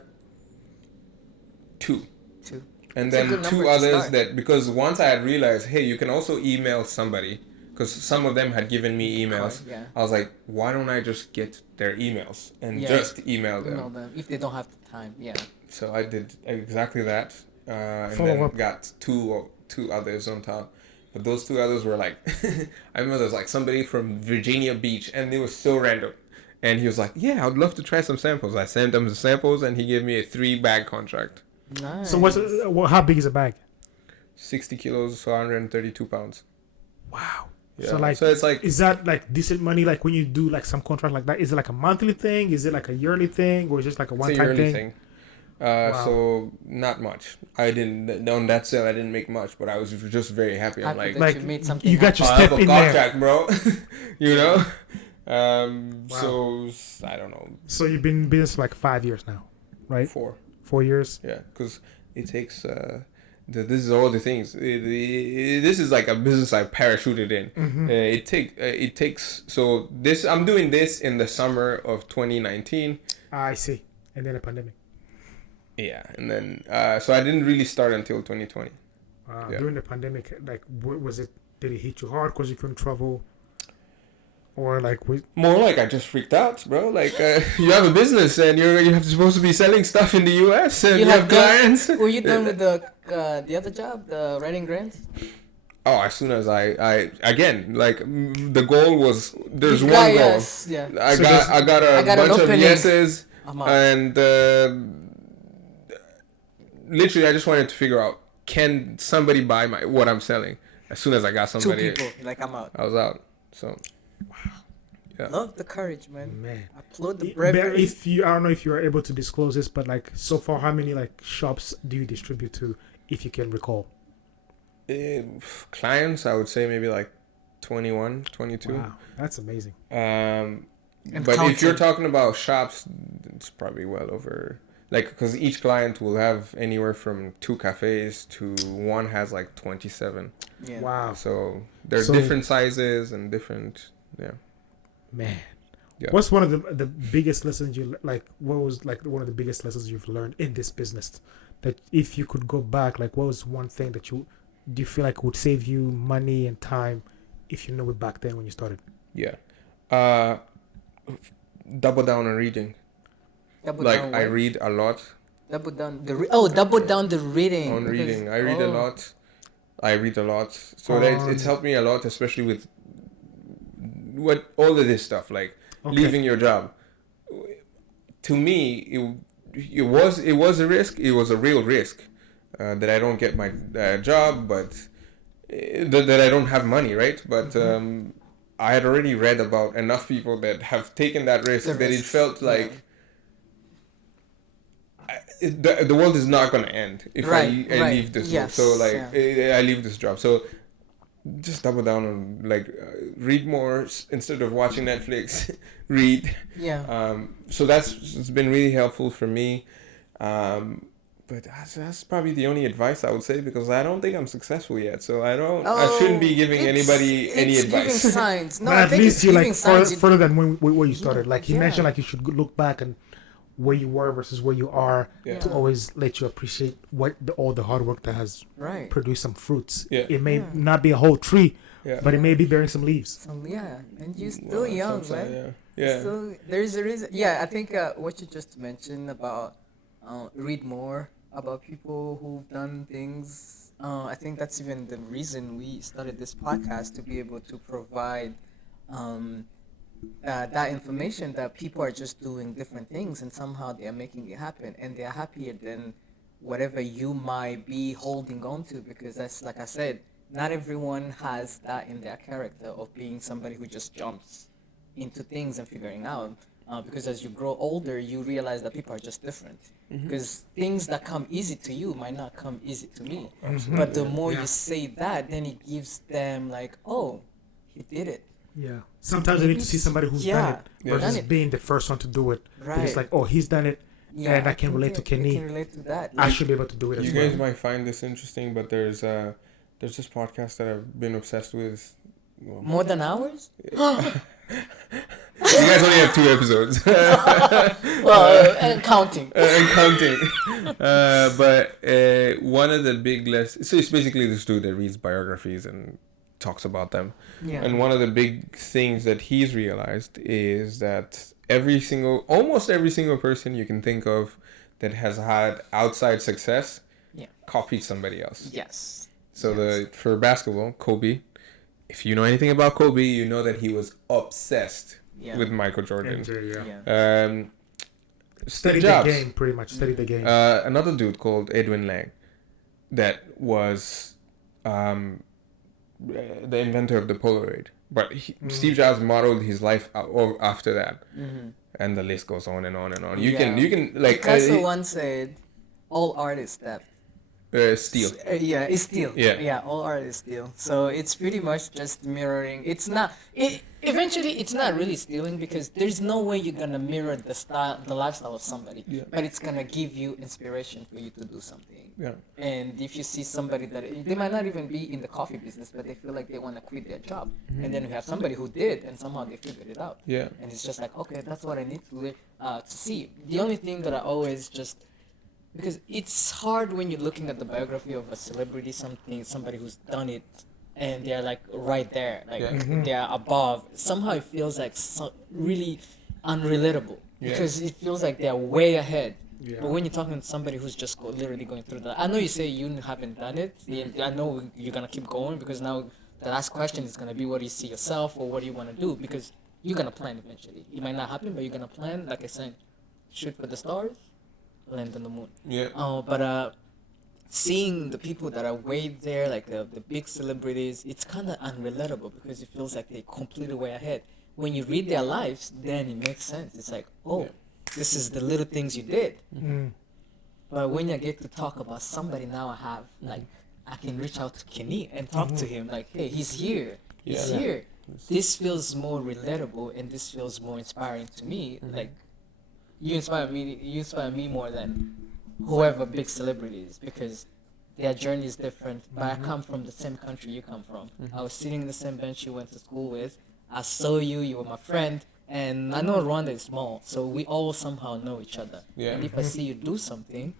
2. And then 2 others that, because once I had realized, hey, you can also email somebody, because some of them had given me emails. I was like, why don't I just get their emails and just email them? If they don't have the time, So I did exactly that, and then got two others on top. But those 2 others were like, I remember there was like somebody from Virginia Beach, and they were so random. And he was like, yeah, I'd love to try some samples. I sent him the samples, and he gave me a 3-bag contract. Nice. So how big is a bag? 60 kilos, so 132 pounds. Wow. Yeah. So it's like, is that like decent money? Like when you do like some contract like that, is it like a monthly thing? Is it like a yearly thing, or is it just like a one-time thing? Wow. So not much. I didn't on that sale. I didn't make much, but I was just very happy. I'm like you made something. You got your step in contract, bro. You know. So I don't know. So you've been in business for like 5 years now, right? 4 years. Yeah, because it takes. This is all the things. This is like a business I parachuted in. It takes. So this I'm doing this in the summer of 2019. I see, and then a pandemic. Yeah, and then so I didn't really start until 2020. During the pandemic, like, was it? Did it hit you hard because you couldn't travel? Or like we, More like I just freaked out, bro. Like you have a business and you have supposed to be selling stuff in the U.S. and you have clients. Were you done with the other job, the writing grants? Oh, as soon as I again, like the goal was there's You one got- goal. yes, yeah. I So got there's- I got a I got an bunch of opening. yeses, I'm out. and literally I just wanted to figure out, can somebody buy what I'm selling? As soon as I got Two somebody, people. Like, I'm out. I was out. So Love the courage, man. man. Applaud the But bravery. if you, I don't know if you are able to disclose this, but like so far, how many like shops do you distribute to, if you can recall? clients, I would say maybe like 21, 22. Wow, that's amazing. And But if you're counting. talking about shops, it's probably well over, like, because each client will have anywhere from 2 cafes to one has like 27. Yeah. Wow, So there's So- different sizes and different, yeah. man. Yeah. What's one of the biggest lessons you like? What was like one of the biggest lessons you've learned in this business? That if you could go back, like what was one thing that you do you feel like would save you money and time if you knew it back then when you started? Yeah. Double down on reading. Double Like down I what? read a lot Double down double down the reading. on because- reading. I read a oh. lot. I read a lot. So that it's On- helped me a lot, especially with what all of this stuff, like Okay. leaving your job. To me, it was a risk. It was a real risk that I don't get my job, but that I don't have money, right? But I had already read about enough people that have taken that risk The that it risks, felt yeah. like the world is not going to end if I Right. leave this Yes, job. So like yeah. I leave this job. So just double down on like read more instead of watching Netflix. Read. Yeah. So it's been really helpful for me. But that's probably the only advice I would say, because I don't think I'm successful yet. So I shouldn't be giving anybody any it's advice. Giving signs. No, but I at think least it's you giving like signs. further than where you started. Like he yeah. mentioned, like you should look back and where you were versus where you are Yeah. to Yeah. always let you appreciate what all the hard work that has Right. produced some fruits. Yeah. It may Yeah. not be a whole tree, Yeah. but it may be bearing some leaves. Yeah, and you're still Well, young, sometimes, man. Yeah. So there's a reason. Yeah, I think what you just mentioned about read more about people who've done things. I think that's even the reason we started this podcast, to be able to provide that information that people are just doing different things and somehow they are making it happen, and they are happier than whatever you might be holding on to, because that's, like I said, not everyone has that in their character of being somebody who just jumps into things and figuring out. Because as you grow older, you realize that people are just different. Because things that come easy to you might not come easy to me. But the more Yeah. you say that, then it gives them like, oh, he did it. Yeah. Sometimes you need to see somebody who's done it Yeah. versus Done it. being the first one to do it. Right. It's like, oh, he's done it, and I can think relate to I Kenny. can relate to that. I should be able to do it as You well. guys might find this interesting, but there's this podcast that I've been obsessed with. Well, More than ours? you guys only have 2 episodes. Well, and counting. And counting. But one of the big lessons, so it's basically this dude that reads biographies and talks about them. Yeah. And one of the big things that he's realized is that almost every single person you can think of that has had outside success Yeah. copied somebody else. Yes. So Yes. for basketball, Kobe, if you know anything about Kobe, you know that he was obsessed Yeah. with Michael Jordan. MJ, yeah. Yeah. Study Steve the Jobs. game, pretty much. Study the game. Another dude called Edwin Lang, that was the inventor of the Polaroid. But Steve Jobs modeled his life after that, and the list goes on and on and on. You Yeah. can like Picasso once said, all art is theft. steal. Yeah, it's still. Yeah. All art is still. So it's pretty much just mirroring. It's not. Eventually, it's not really stealing, because there's no way you're gonna mirror the lifestyle of somebody. Yeah. But it's gonna give you inspiration for you to do something. Yeah. And if you see somebody that they might not even be in the coffee business, but they feel like they want to quit their job, and then you have somebody who did, and somehow they figured it out. Yeah. And it's just like, okay, that's what I need to see. The only thing that I always just, because it's hard when you're looking at the biography of a celebrity, somebody who's done it, and they're like right there, like Yeah. they're above. Somehow it feels like really unrelatable Yeah. because it feels like they're way ahead. Yeah. But when you're talking to somebody who's just literally going through that, I know you say you haven't done it. I know you're gonna keep going because now the last question is gonna be what do you see yourself or what do you want to do, because you're gonna plan eventually. It might not happen, but you're gonna plan. Like I said, shoot for the stars, land on the moon. Yeah. But seeing the people that are way there, like the big celebrities, it's kind of unrelatable because it feels like they're completely way ahead. When you read their lives, then it makes sense. It's like, oh, this is the little things you did. Mm. But when I get to talk about somebody now, I have like I can reach out to Kenny and talk to him like, hey, he's here, he's Yeah. here. This feels more relatable and this feels more inspiring to me. Like you inspire me more than whoever big celebrity is, because their journey is different. But I come from the same country you come from. I was sitting in the same bench you went to school with. I saw you. You were my friend. And I know Rwanda is small, so we all somehow know each other. Yeah. And if I see you do something,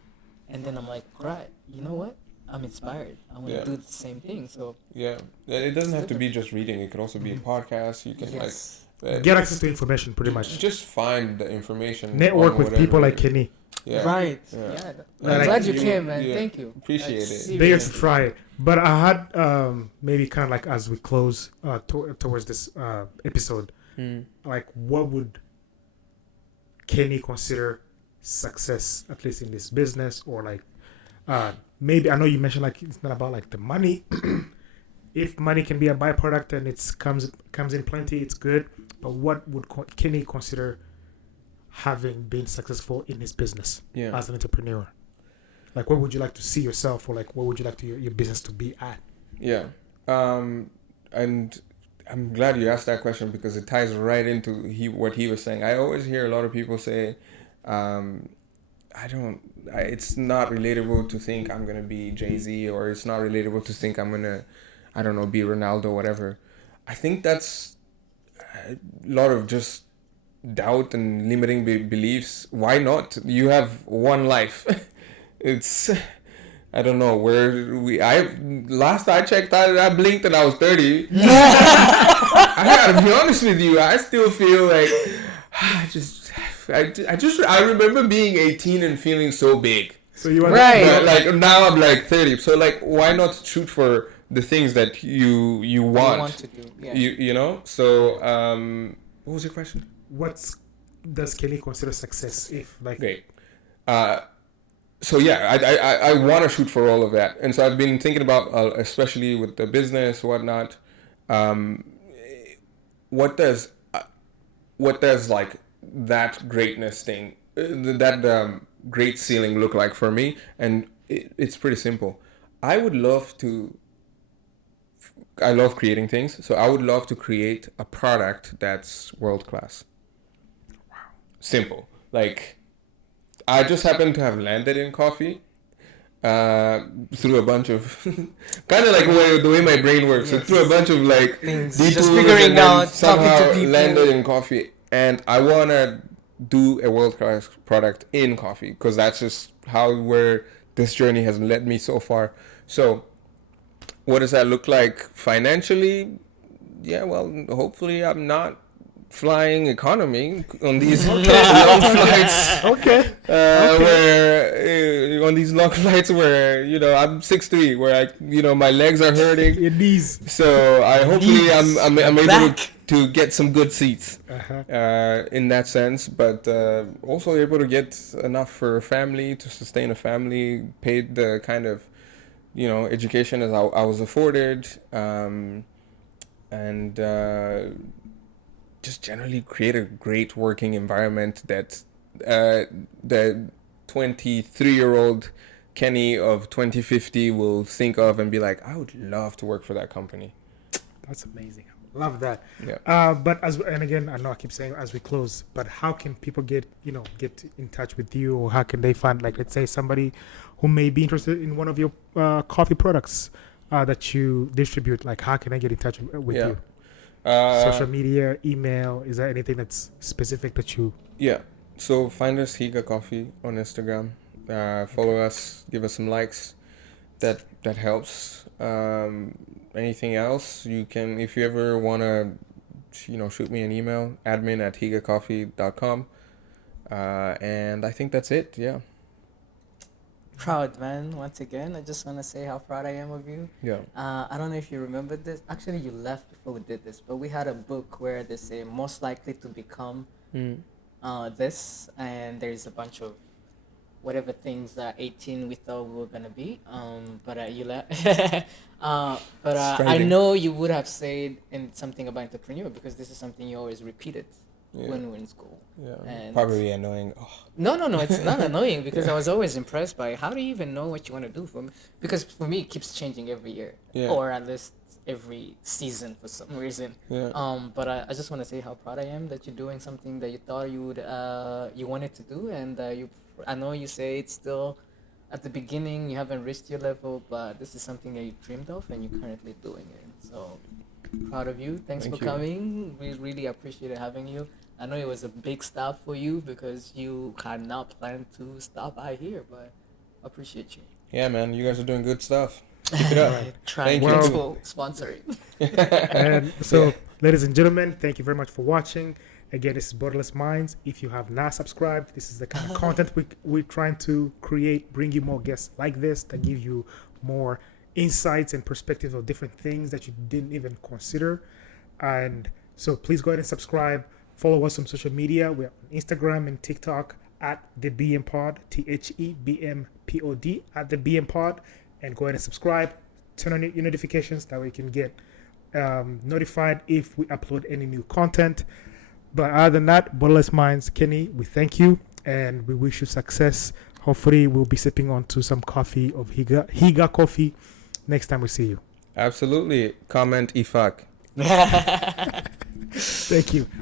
and then I'm like, right, you know what? I'm inspired. I want to Yeah. do the same thing. So Yeah. It doesn't have to be just reading. It could also be a podcast. You can yes, like Get access to information, pretty much. just find the information. Network on with whatever- people like Kenny. Yeah. right. Yeah. Yeah. Like, I'm glad you you- came, man. yeah. Thank you. Appreciate Like, it. seriously. They get to try it. But I had maybe kind of like as we close towards this episode, like what would Kenny consider success, at least in this business, or like maybe I know you mentioned like it's not about like the money. If money can be a byproduct and it's comes in plenty, it's good. But what would Kenny consider having been successful in his business Yeah. as an entrepreneur? Like, what would you like to see yourself, or like, what would you like to your business to be at? Yeah. And I'm glad you asked that question because it ties right into what he was saying. I always hear a lot of people say, it's not relatable to think I'm going to be Jay-Z, or it's not relatable to think I'm going to, I don't know, be Ronaldo, whatever. I think that's a lot of just doubt and limiting beliefs. Why not? You have one life. It's, I don't know last I checked, I blinked and I was 30. I gotta be honest with you. I still feel like I remember being 18 and feeling so big. So you want Right. But like now I'm like 30. So like why not shoot for the things that you want? You want to do. Yeah. You know? So what was your question? does Kenny consider success? If like Great. So yeah, I want to shoot for all of that, and so I've been thinking about, especially with the business, whatnot. What does like that greatness thing, that great ceiling look like for me? And it's pretty simple. I love creating things, so I would love to create a product that's world class. Wow. Simple. Like, I just happen to have landed in coffee through a bunch of kind of like the way my brain works. So Yes. through a bunch of like Things, detours, just figuring and then out, talking somehow to people. landed in coffee, and I wanna do a world class product in coffee because that's just where this journey has led me so far. So, what does that look like financially? Yeah, well, hopefully I'm not flying economy on these long flights. okay, Where on these long flights where I'm 6'3", where my legs are hurting. your knees. So hopefully I'm able back. to get some good seats Uh-huh. in that sense, but also able to get enough for a family, to sustain a family, paid the kind of education as I was afforded, and just generally create a great working environment that the 23-year-old Kenny of 2050 will think of and be like, I would love to work for that company. That's amazing. Love that. Yeah. But and again, I know I keep saying as we close, but how can people get in touch with you, or how can they find, like, let's say somebody who may be interested in one of your coffee products that you distribute? Like, how can I get in touch with you? Social media, email, is there anything that's specific that you... Yeah, so find us Higa Coffee on Instagram, follow us, give us some likes, that helps. anything else, you can, if you ever want to, shoot me an email, admin@higacoffee.com. And I think that's it. Yeah. Proud, man. Once again, I just want to say how proud I am of you. Yeah. I don't know if you remember this. Actually, you left before we did this, but we had a book where they say most likely to become this, and there's a bunch of whatever things that 18 we thought we were gonna be. But you left. But I Striving. know you would have said something about entrepreneur because this is something you always repeated when we were in school. Yeah. And Probably annoying. Oh. no, it's not annoying because I was always impressed by how do you even know what you want to do for me? Because for me, it keeps changing every year, or at least every season for some reason. Yeah. But I just want to say how proud I am that you're doing something that you thought you would you wanted to do, and I know you say it's still at the beginning, you haven't reached your level, but this is something that you dreamed of, and you're currently doing it. So proud of you. Thanks Thank for you. coming. We really appreciated having you. I know it was a big stop for you because you had not planned to stop by here, but I appreciate you. Yeah, man. You guys are doing good stuff. Keep it up. Trying Thank you. to sponsor it. And so, ladies and gentlemen, thank you very much for watching. Again, this is Borderless Minds. If you have not subscribed, this is the kind of content we're trying to create, bring you more guests like this that give you more insights and perspectives of different things that you didn't even consider. And so please go ahead and subscribe. Follow us on social media. We're on Instagram and TikTok at the BM Pod, THEBMPOD, at the BM Pod. And go ahead and subscribe. Turn on your notifications. That way you can get notified if we upload any new content. But other than that, Borderless Minds, Kenny, we thank you and we wish you success. Hopefully, we'll be sipping onto some coffee of Higa coffee next time we see you. Absolutely. Comment IFAK. Thank you.